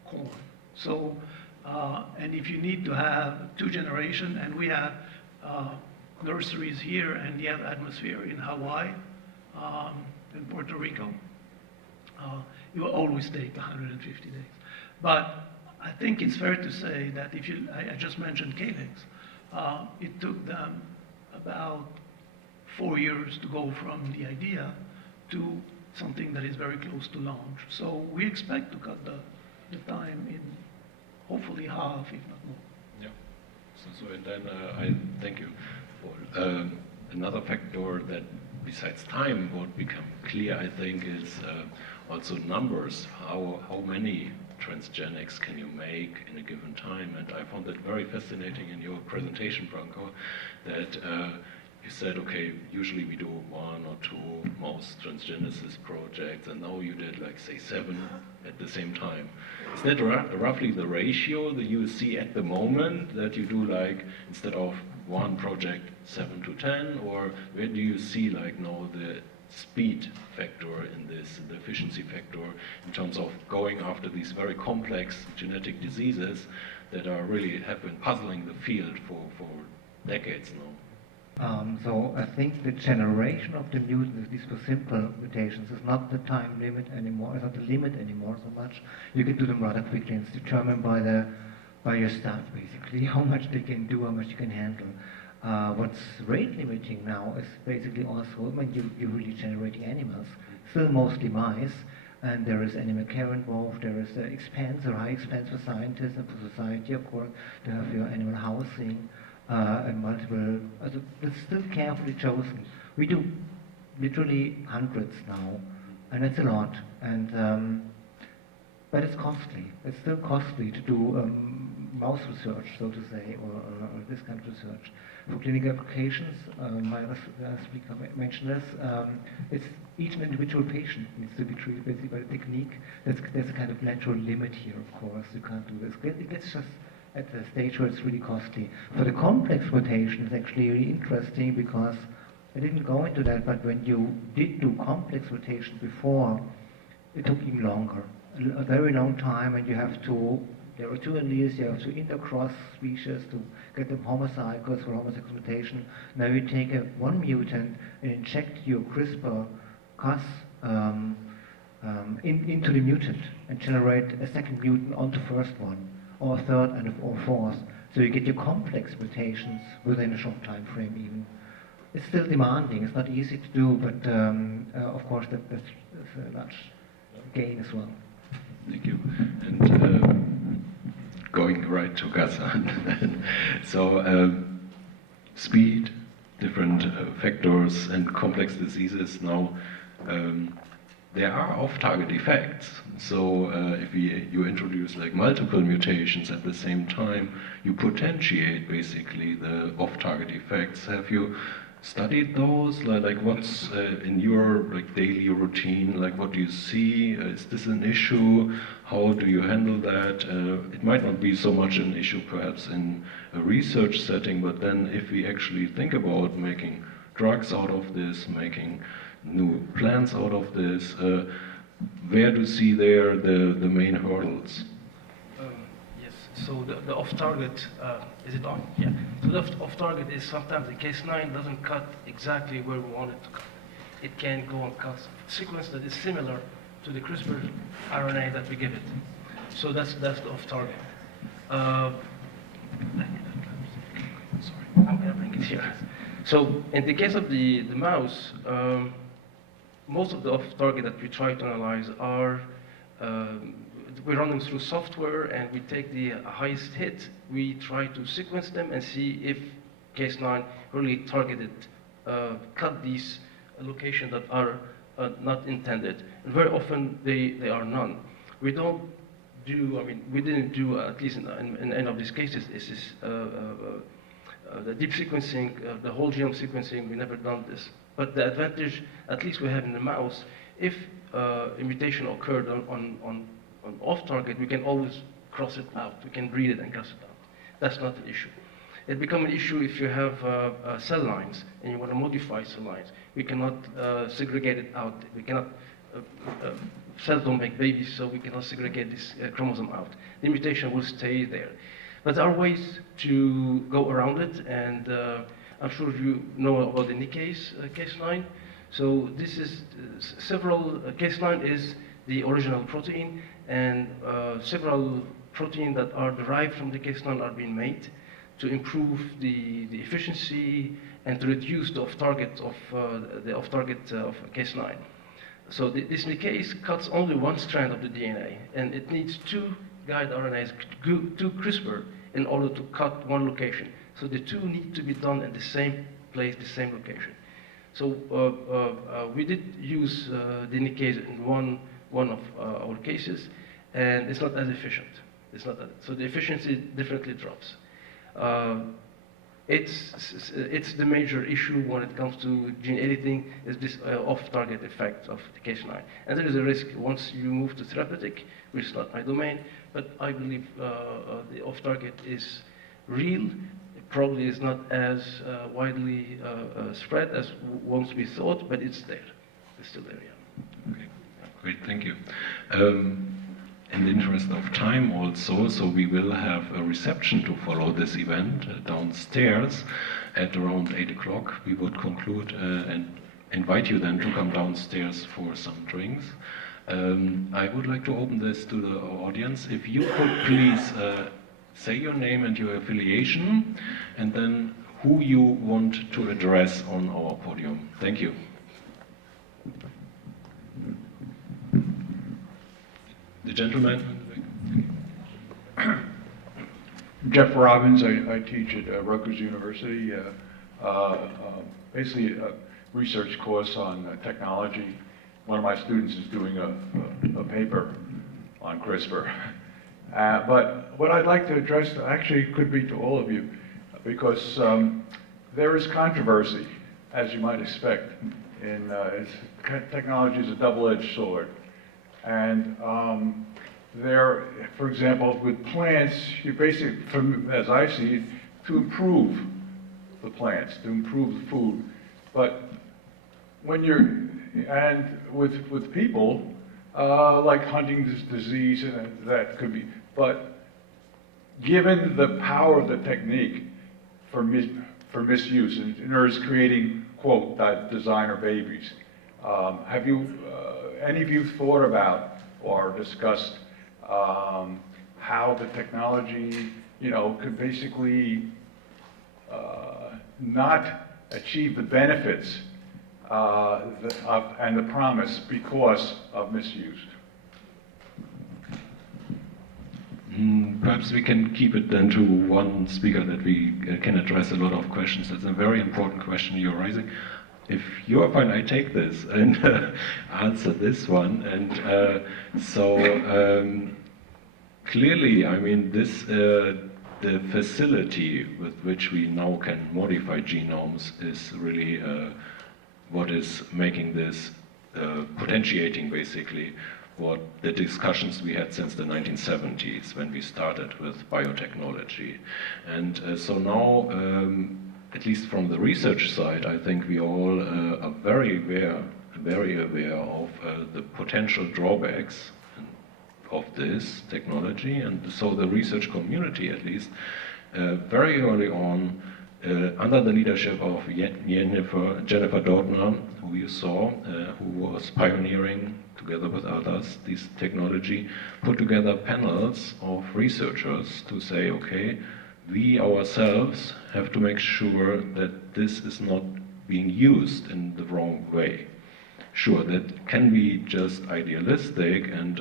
corn. So, and if you need to have 2 generations, and we have nurseries here, and we have atmosphere in Hawaii, in Puerto Rico, it will always take 150 days. But I think it's fair to say that I just mentioned Calyx, it took them about 4 years to go from the idea to something that is very close to launch. So we expect to cut the time in hopefully half, if not more. Yeah. So and then I thank you for another factor that besides time would become clear, I think, is also numbers. How many transgenics can you make in a given time? And I found that very fascinating in your presentation, Branko, that you said, okay, usually we do 1 or 2 mouse transgenesis projects, and now you did, like, say, 7 at the same time. Is that roughly the ratio that you see at the moment, that you do, like, instead of 1 project, 7 to 10, or where do you see, like, now the speed factor in this, the efficiency factor, in terms of going after these very complex genetic diseases that are really have been puzzling the field for decades now? So I think the generation of the mutants, these for simple mutations, is not the time limit anymore. It's not the limit anymore so much. You can do them rather quickly. It's determined by your staff, basically, how much they can do, how much you can handle. What's rate limiting now is basically also when you're really generating animals, still mostly mice, and there is animal care involved, there is expense or high expense for scientists and for society, of course, to have your animal housing, and multiple, it's still carefully chosen. We do literally hundreds now, and it's a lot, and but it's costly. It's still costly to do mouse research, so to say, or this kind of research. For clinical applications, my other speaker mentioned this, it's each individual patient needs to be treated basically by the technique. There's a kind of natural limit here, of course. You can't do this. It gets just at the stage where it's really costly. For the complex mutation, it's actually really interesting because I didn't go into that, but when you did do complex mutation before, it took even longer. A very long time, and you have to, there are 2 alleles, you have to intercross species to get them homozygous for homozygous mutation. Now you take one mutant and inject your CRISPR-Cas into the mutant and generate a second mutant onto first one, or a third or fourth. So you get your complex mutations within a short time frame even. It's still demanding, it's not easy to do, but of course that's a large gain as well. Thank you. And going right to Ghassan. So speed, different factors, and complex diseases. Now, there are off-target effects. So if you introduce like multiple mutations at the same time, you potentiate basically the off-target effects. Have you studied those? Like what's in your like daily routine? Like what do you see? Is this an issue? How do you handle that? It might not be so much an issue perhaps in a research setting, but then if we actually think about making drugs out of this, making new plants out of this, where do you see there the main hurdles? Yes, so the off-target, is it on? Yeah. So the off-target is sometimes the Cas9 doesn't cut exactly where we want it to cut. It can go and cut a sequence that is similar to the CRISPR RNA that we give it. So that's the off-target. Sorry, I'm gonna bring it here. So in the case of the mouse, most of the off-target that we try to analyze are, we run them through software and we take the highest hit, we try to sequence them and see if Cas9 really targeted, cut these locations that are not intended. And very often they are none. We don't do, I mean, we didn't do, at least in any of these cases, is this, the deep sequencing, the whole genome sequencing, we never done this. But the advantage, at least we have in the mouse, if a mutation occurred on off-target, we can always cross it out. We can read it and cross it out. That's not an issue. It becomes an issue if you have cell lines and you want to modify cell lines. We cannot segregate it out. We cannot, cells don't make babies, so we cannot segregate this chromosome out. The mutation will stay there. But there are ways to go around it, and I'm sure you know about the nickase Cas9. So this is several, Cas9 is the original protein, and several proteins that are derived from the Cas9 are being made to improve the efficiency and to reduce the off-target of of Cas9. So this nickase cuts only one strand of the DNA, and it needs two guide RNAs, two CRISPR, in order to cut one location. So the two need to be done in the same place, the same location. So we did use the nickase in one of our cases, and it's not as efficient. It's not that, so the efficiency definitely drops. It's the major issue when it comes to gene editing, is this off-target effect of the Cas9. And there is a risk once you move to therapeutic, which is not my domain, but I believe the off-target is real. It probably is not as widely spread as once we thought, but it's there. It's still there, yeah. Okay, great, thank you. In the interest of time also, so we will have a reception to follow this event downstairs at around 8 o'clock. We would conclude and invite you then to come downstairs for some drinks. I would like to open this to the audience. If you could please say your name and your affiliation, and then who you want to address on our podium. Thank you. The gentleman. Jeff Robbins, I teach at Rutgers University, basically a research course on technology. One of my students is doing a paper on CRISPR. But what I'd like to address actually could be to all of you, because there is controversy, as you might expect. Technology is a double-edged sword. And there, for example, with plants, you basically, as I see it, to improve the plants, to improve the food. But when and with people, like Huntington's disease, that could be, but given the power of the technique for misuse, in other words, creating, quote, designer babies, have you, any of you thought about or discussed how the technology, could basically not achieve the benefits and the promise because of misuse? perhaps we can keep it then to one speaker that we can address a lot of questions. That's a very important question you're raising. If you're fine, I take this and answer this one. And clearly, I mean, the facility with which we now can modify genomes is really what is making this potentiating basically what the discussions we had since the 1970s when we started with biotechnology. And so now, at least from the research side, I think we all are very aware of the potential drawbacks of this technology. And so the research community, at least, very early on, under the leadership of Jennifer Doudna, who you saw, who was pioneering together with others this technology, put together panels of researchers to say, okay, we ourselves have to make sure that this is not being used in the wrong way. Sure, that can be just idealistic, and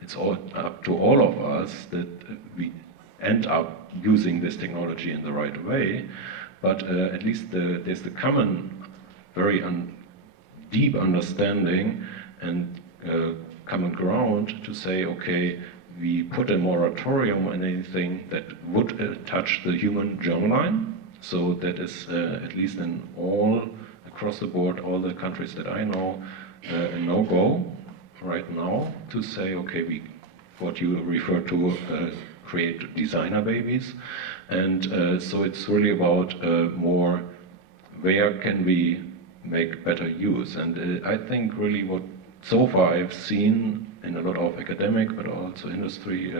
it's all up to all of us that we end up using this technology in the right way, but at least there's the common, very deep understanding and common ground to say, okay, we put a moratorium on anything that would touch the human germline. So that is at least in all, across the board, all the countries that I know, a no-go right now to say, okay, what you refer to, create designer babies. And so it's really about more, where can we make better use? And I think really what so far I've seen in a lot of academic but also industry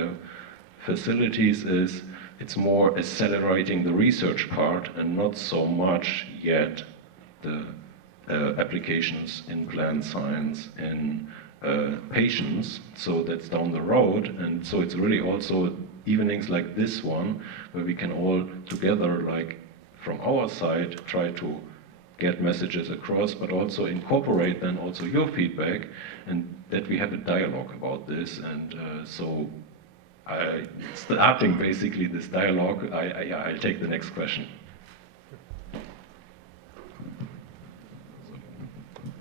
facilities is it's more accelerating the research part and not so much yet the applications in plant science, in patients. So that's down the road. And so it's really also evenings like this one where we can all together, like from our side, try to get messages across, but also incorporate then also your feedback, and that we have a dialogue about this. And so starting basically this dialogue, I'll take the next question.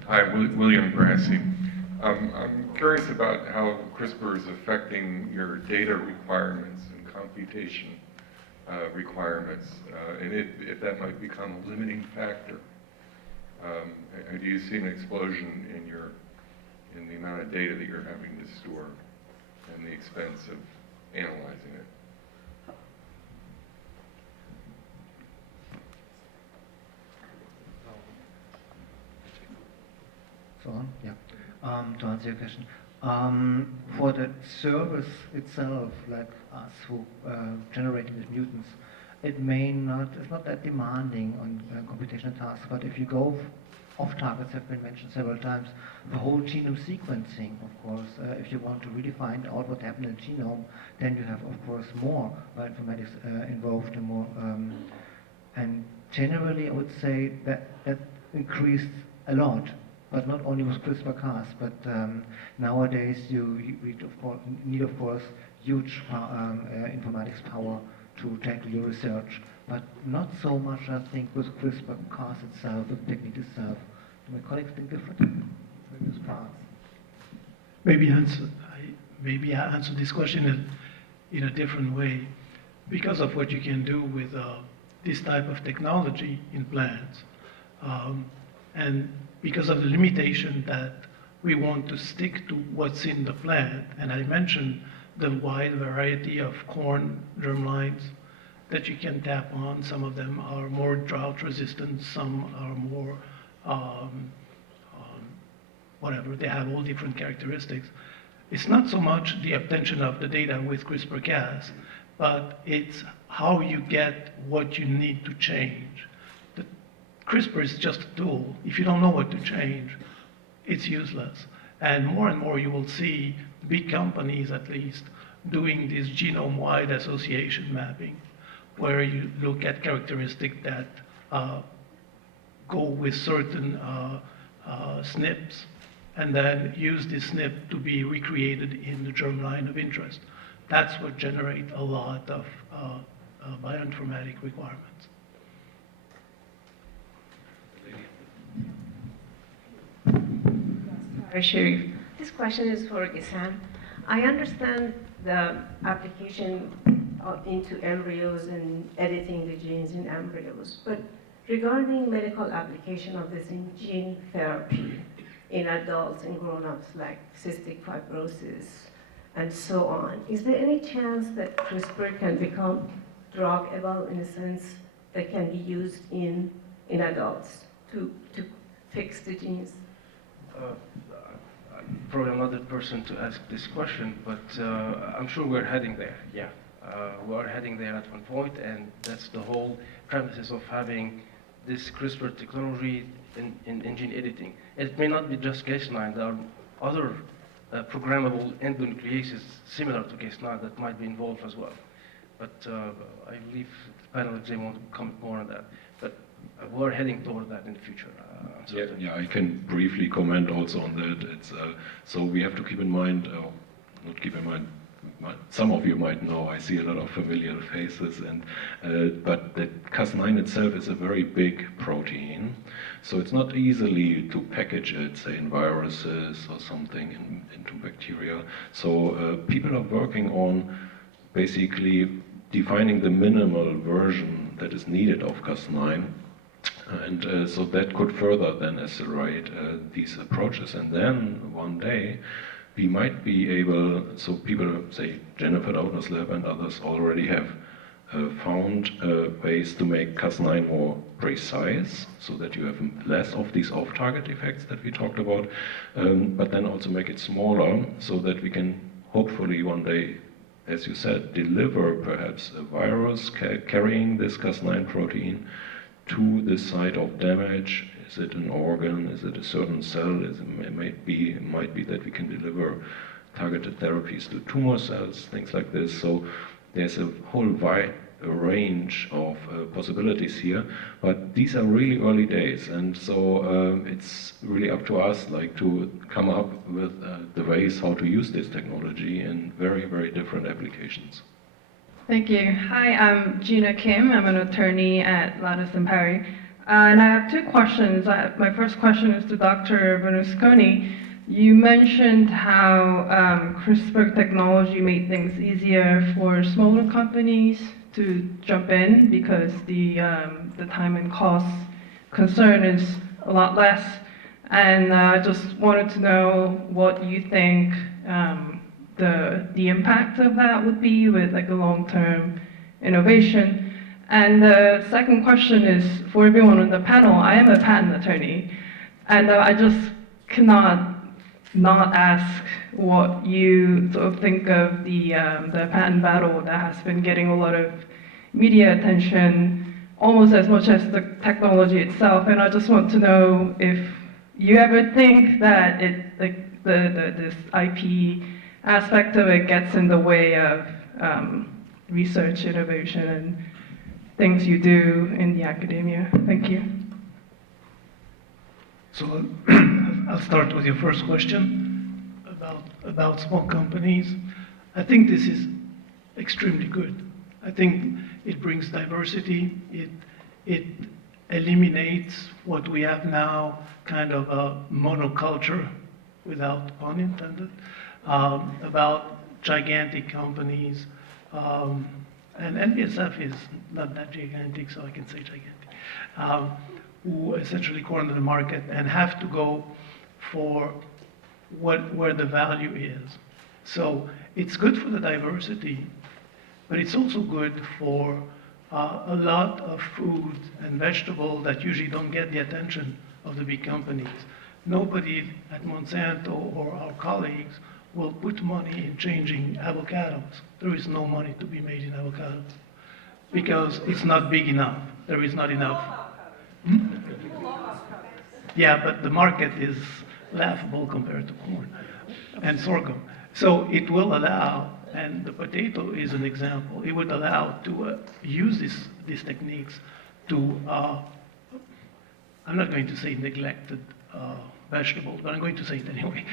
Hi, William Grassi. I'm curious about how CRISPR is affecting your data requirements and computation requirements, and if that might become a limiting factor. Do you see an explosion in the amount of data that you're having to store and the expense of analyzing it? So on, yeah. To answer your question, for the service itself, like us who generating the mutants, it's not that demanding on computational tasks. But if you go off targets have been mentioned several times, the whole genome sequencing, of course, if you want to really find out what happened in the genome, then you have, of course, more bioinformatics involved and more. And generally, I would say that increased a lot. But not only with CRISPR-Cas, but nowadays you need, of course, huge informatics power to tackle your research. But not so much, I think, with CRISPR-Cas itself, the technique itself. Do my colleagues think differently? Maybe I answer this question in a different way. Because of what you can do with this type of technology in plants, and because of the limitation that we want to stick to what's in the plant, and I mentioned the wide variety of corn germlines that you can tap on. Some of them are more drought resistant, some are more whatever, they have all different characteristics. It's not so much the obtention of the data with CRISPR-Cas, but it's how you get what you need to change. CRISPR is just a tool. If you don't know what to change, it's useless. And more you will see big companies, at least, doing this genome-wide association mapping, where you look at characteristics that go with certain SNPs, and then use this SNP to be recreated in the germline of interest. that's what generates a lot of bioinformatic requirements. Hi, Sharif. This question is for Ghassan. I understand the application into embryos and editing the genes in embryos, but regarding medical application of this in gene therapy in adults and grown-ups like cystic fibrosis and so on, is there any chance that CRISPR can become druggable in a sense that can be used in adults to fix the genes? Probably I'm not the person to ask this question, but I'm sure we're heading there, yeah. We're heading there at one point, and that's the whole premises of having this CRISPR technology in gene editing. It may not be just Cas9, there are other programmable endonucleases similar to Cas9 that might be involved as well. But I believe the panel exam want to comment more on that. But we're heading toward that in the future. Yeah, I can briefly comment also on that. It's so we have to keep in mind, not keep in mind. Some of you might know, I see a lot of familiar faces, and but the Cas9 itself is a very big protein, so it's not easily to package it, say in viruses or something, into bacteria. So people are working on basically defining the minimal version that is needed of Cas9. And so that could further then accelerate these approaches. And then one day we might be able, so people say Jennifer Doudna's lab and others already have found ways to make Cas9 more precise so that you have less of these off-target effects that we talked about, but then also make it smaller so that we can hopefully one day, as you said, deliver perhaps a virus carrying this Cas9 protein to the site of damage. Is it an organ? Is it a certain cell? It might be that we can deliver targeted therapies to tumor cells, things like this. So there's a whole wide range of possibilities here, but these are really early days, and so it's really up to us, like, to come up with the ways how to use this technology in very, very different applications. Thank you. Hi, I'm Gina Kim. I'm an attorney at Lattice and Perry. And I have two questions. My first question is to Dr. Berlusconi. You mentioned how CRISPR technology made things easier for smaller companies to jump in because the time and cost concern is a lot less. And I just wanted to know what you think the impact of that would be with like a long-term innovation. And the second question is for everyone on the panel. I am a patent attorney, and I just cannot not ask what you sort of think of the patent battle that has been getting a lot of media attention, almost as much as the technology itself. And I just want to know if you ever think that this IP aspect of it gets in the way of research, innovation, and things you do in the academia. Thank you. So I'll start with your first question about small companies. I think this is extremely good. I think it brings diversity. It eliminates what we have now, kind of a monoculture, without pun intended, about gigantic companies. And NBSF is not that gigantic, so I can say gigantic, who essentially corner the market and have to go for where the value is. So it's good for the diversity, but it's also good for a lot of food and vegetables that usually don't get the attention of the big companies. Nobody at Monsanto or our colleagues will put money in changing avocados. There is no money to be made in avocados because it's not big enough. There is not enough. Yeah, but the market is laughable compared to corn and sorghum. So it will allow, and the potato is an example, it would allow to use these techniques to, I'm not going to say neglected vegetables, but I'm going to say it anyway,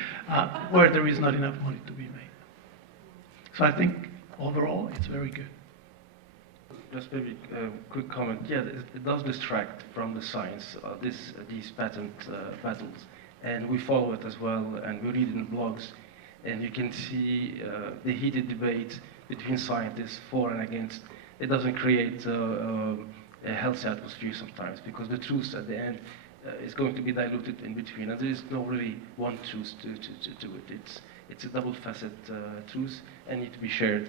where there is not enough money to be made. So I think overall, it's very good. Just maybe a quick comment. Yeah, it does distract from the science, these patent battles. And we follow it as well, and we read in the blogs, and you can see the heated debate between scientists for and against. It doesn't create a healthy atmosphere sometimes, because the truth at the end is going to be diluted in between, and there is no really one truth to it. It's a double-faceted truth, and need to be shared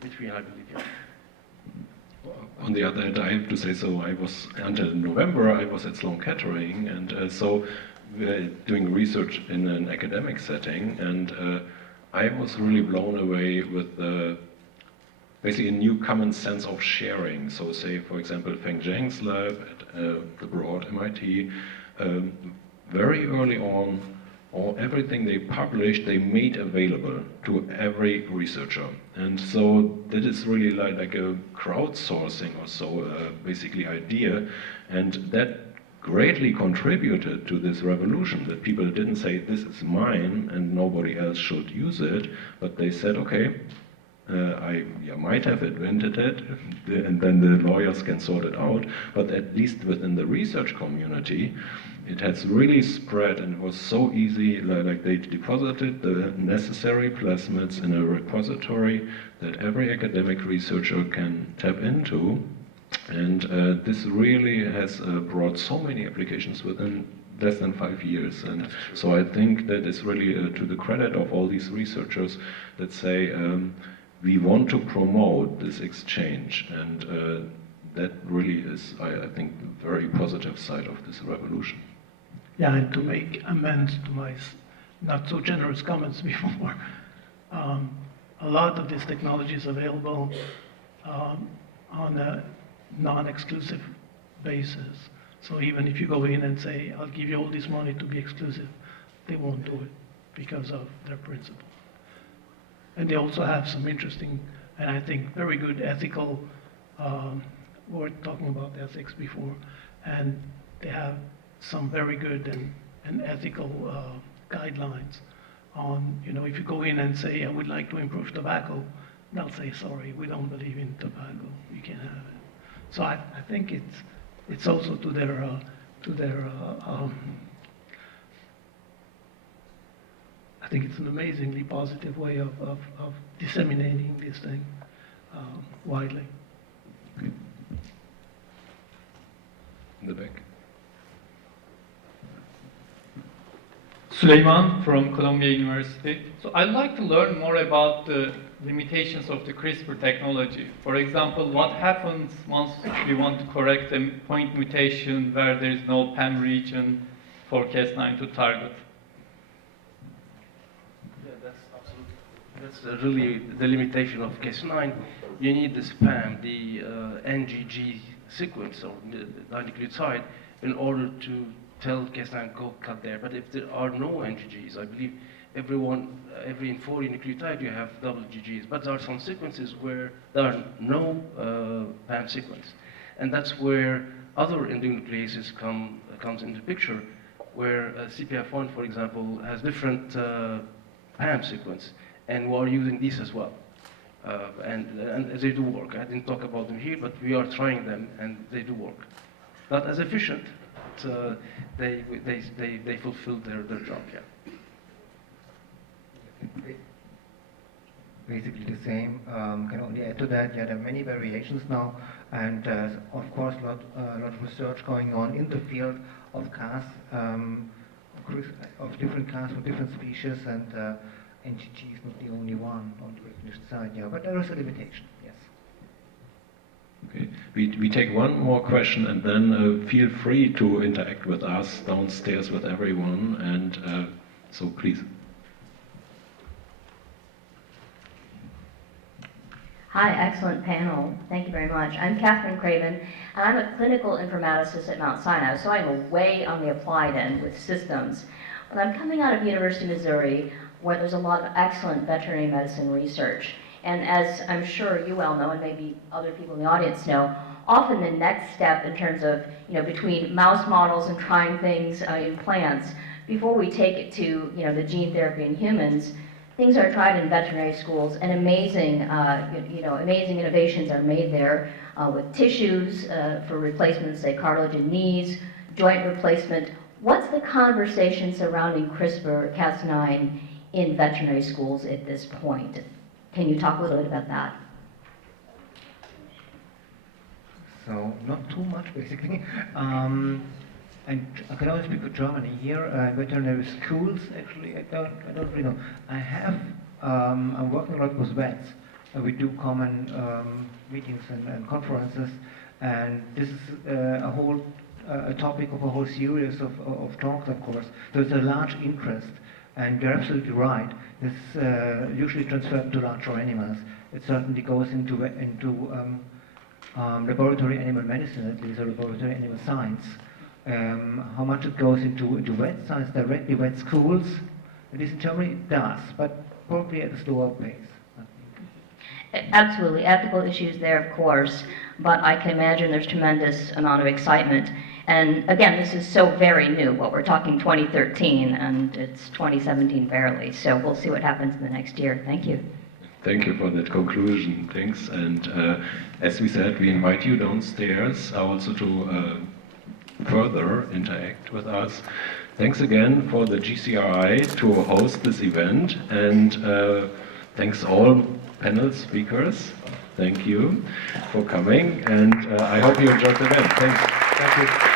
between, I believe. Yeah. On the other hand, I have to say, so I was, until November, I was at Sloan Kettering, and so we're doing research in an academic setting, and I was really blown away with basically a new common sense of sharing. So say, for example, Feng Zhang's lab at the Broad MIT, very early on, everything they published, they made available to every researcher. And so that is really like a crowdsourcing or so, basically idea. And that greatly contributed to this revolution, that people didn't say, this is mine and nobody else should use it, but they said, okay, I might have invented it, and then the lawyers can sort it out, but at least within the research community, it has really spread, and it was so easy, like they deposited the necessary plasmids in a repository that every academic researcher can tap into, and this really has brought so many applications within less than 5 years. And so I think that is really to the credit of all these researchers that say, we want to promote this exchange, and that really is, I think, the very positive side of this revolution. Yeah, and to make amends to my not so generous comments before, a lot of this technology is available on a non-exclusive basis. So even if you go in and say, I'll give you all this money to be exclusive, they won't do it because of their principle. And they also have some interesting, and I think very good ethical, we were talking about ethics before, and they have some very good and ethical guidelines on, if you go in and say, I would like to improve tobacco, they'll say, sorry, we don't believe in tobacco, you can't have it. So I think it's also to their I think it's an amazingly positive way of disseminating this thing widely. In the back. Süleyman from Columbia University. So I'd like to learn more about the limitations of the CRISPR technology. For example, what happens once we want to correct a point mutation where there is no PAM region for Cas9 to target? Yeah, that's really the limitation of Cas9. You need this PAM, the NGG sequence, or the dinucleotide, in order to tell Cas9 go cut there. But if there are no NGGs, I believe every in 40 nucleotide you have double GGs. But there are some sequences where there are no PAM sequence, and that's where other endonucleases comes into the picture, where CPF1, for example, has different PAM sequence, and we are using these as well. And they do work. I didn't talk about them here, but we are trying them, and they do work. Not as efficient, but they fulfill their job, yeah. Basically the same. Can only add to that. Yeah, there are many variations now, and of course, a lot of research going on in the field of Cas, of different Cas for different species, and NGG is not the only one on the recognition side. Yeah, but there is a limitation. Yes. Okay, we take one more question, and then feel free to interact with us downstairs with everyone, and so please. Hi, excellent panel. Thank you very much. I'm Catherine Craven, and I'm a clinical informaticist at Mount Sinai, so I'm way on the applied end with systems. But I'm coming out of University of Missouri, where there's a lot of excellent veterinary medicine research. And as I'm sure you well know, and maybe other people in the audience know, often the next step in terms of, between mouse models and trying things in plants, before we take it to, the gene therapy in humans, things are tried in veterinary schools, and amazing, amazing innovations are made there with tissues for replacement, say cartilage in knees, joint replacement. What's the conversation surrounding CRISPR-Cas9 in veterinary schools at this point? Can you talk a little bit about that? So not too much, basically. And I can only speak for Germany here. Veterinary schools, actually, I don't really know. I'm working a lot with vets. We do common meetings and conferences, and this is a topic of a whole series of talks, of course. So it's a large interest, and you're absolutely right. This usually transferred to larger animals. It certainly goes into laboratory animal medicine, at least, or laboratory animal science. How much it goes into vet science directly, vet schools, at least in Germany it does, but probably at a slower pace. Absolutely, ethical issues there, of course, but I can imagine there's tremendous amount of excitement. And again, this is so very new. What we're talking 2013, and it's 2017 barely. So we'll see what happens in the next year. Thank you. Thank you for that conclusion. Thanks. And as we said, we invite you downstairs also to further interact with us. Thanks again for the GCRI to host this event, and thanks all panel speakers. Thank you for coming, and I hope you enjoyed the event. Thanks. Thank you.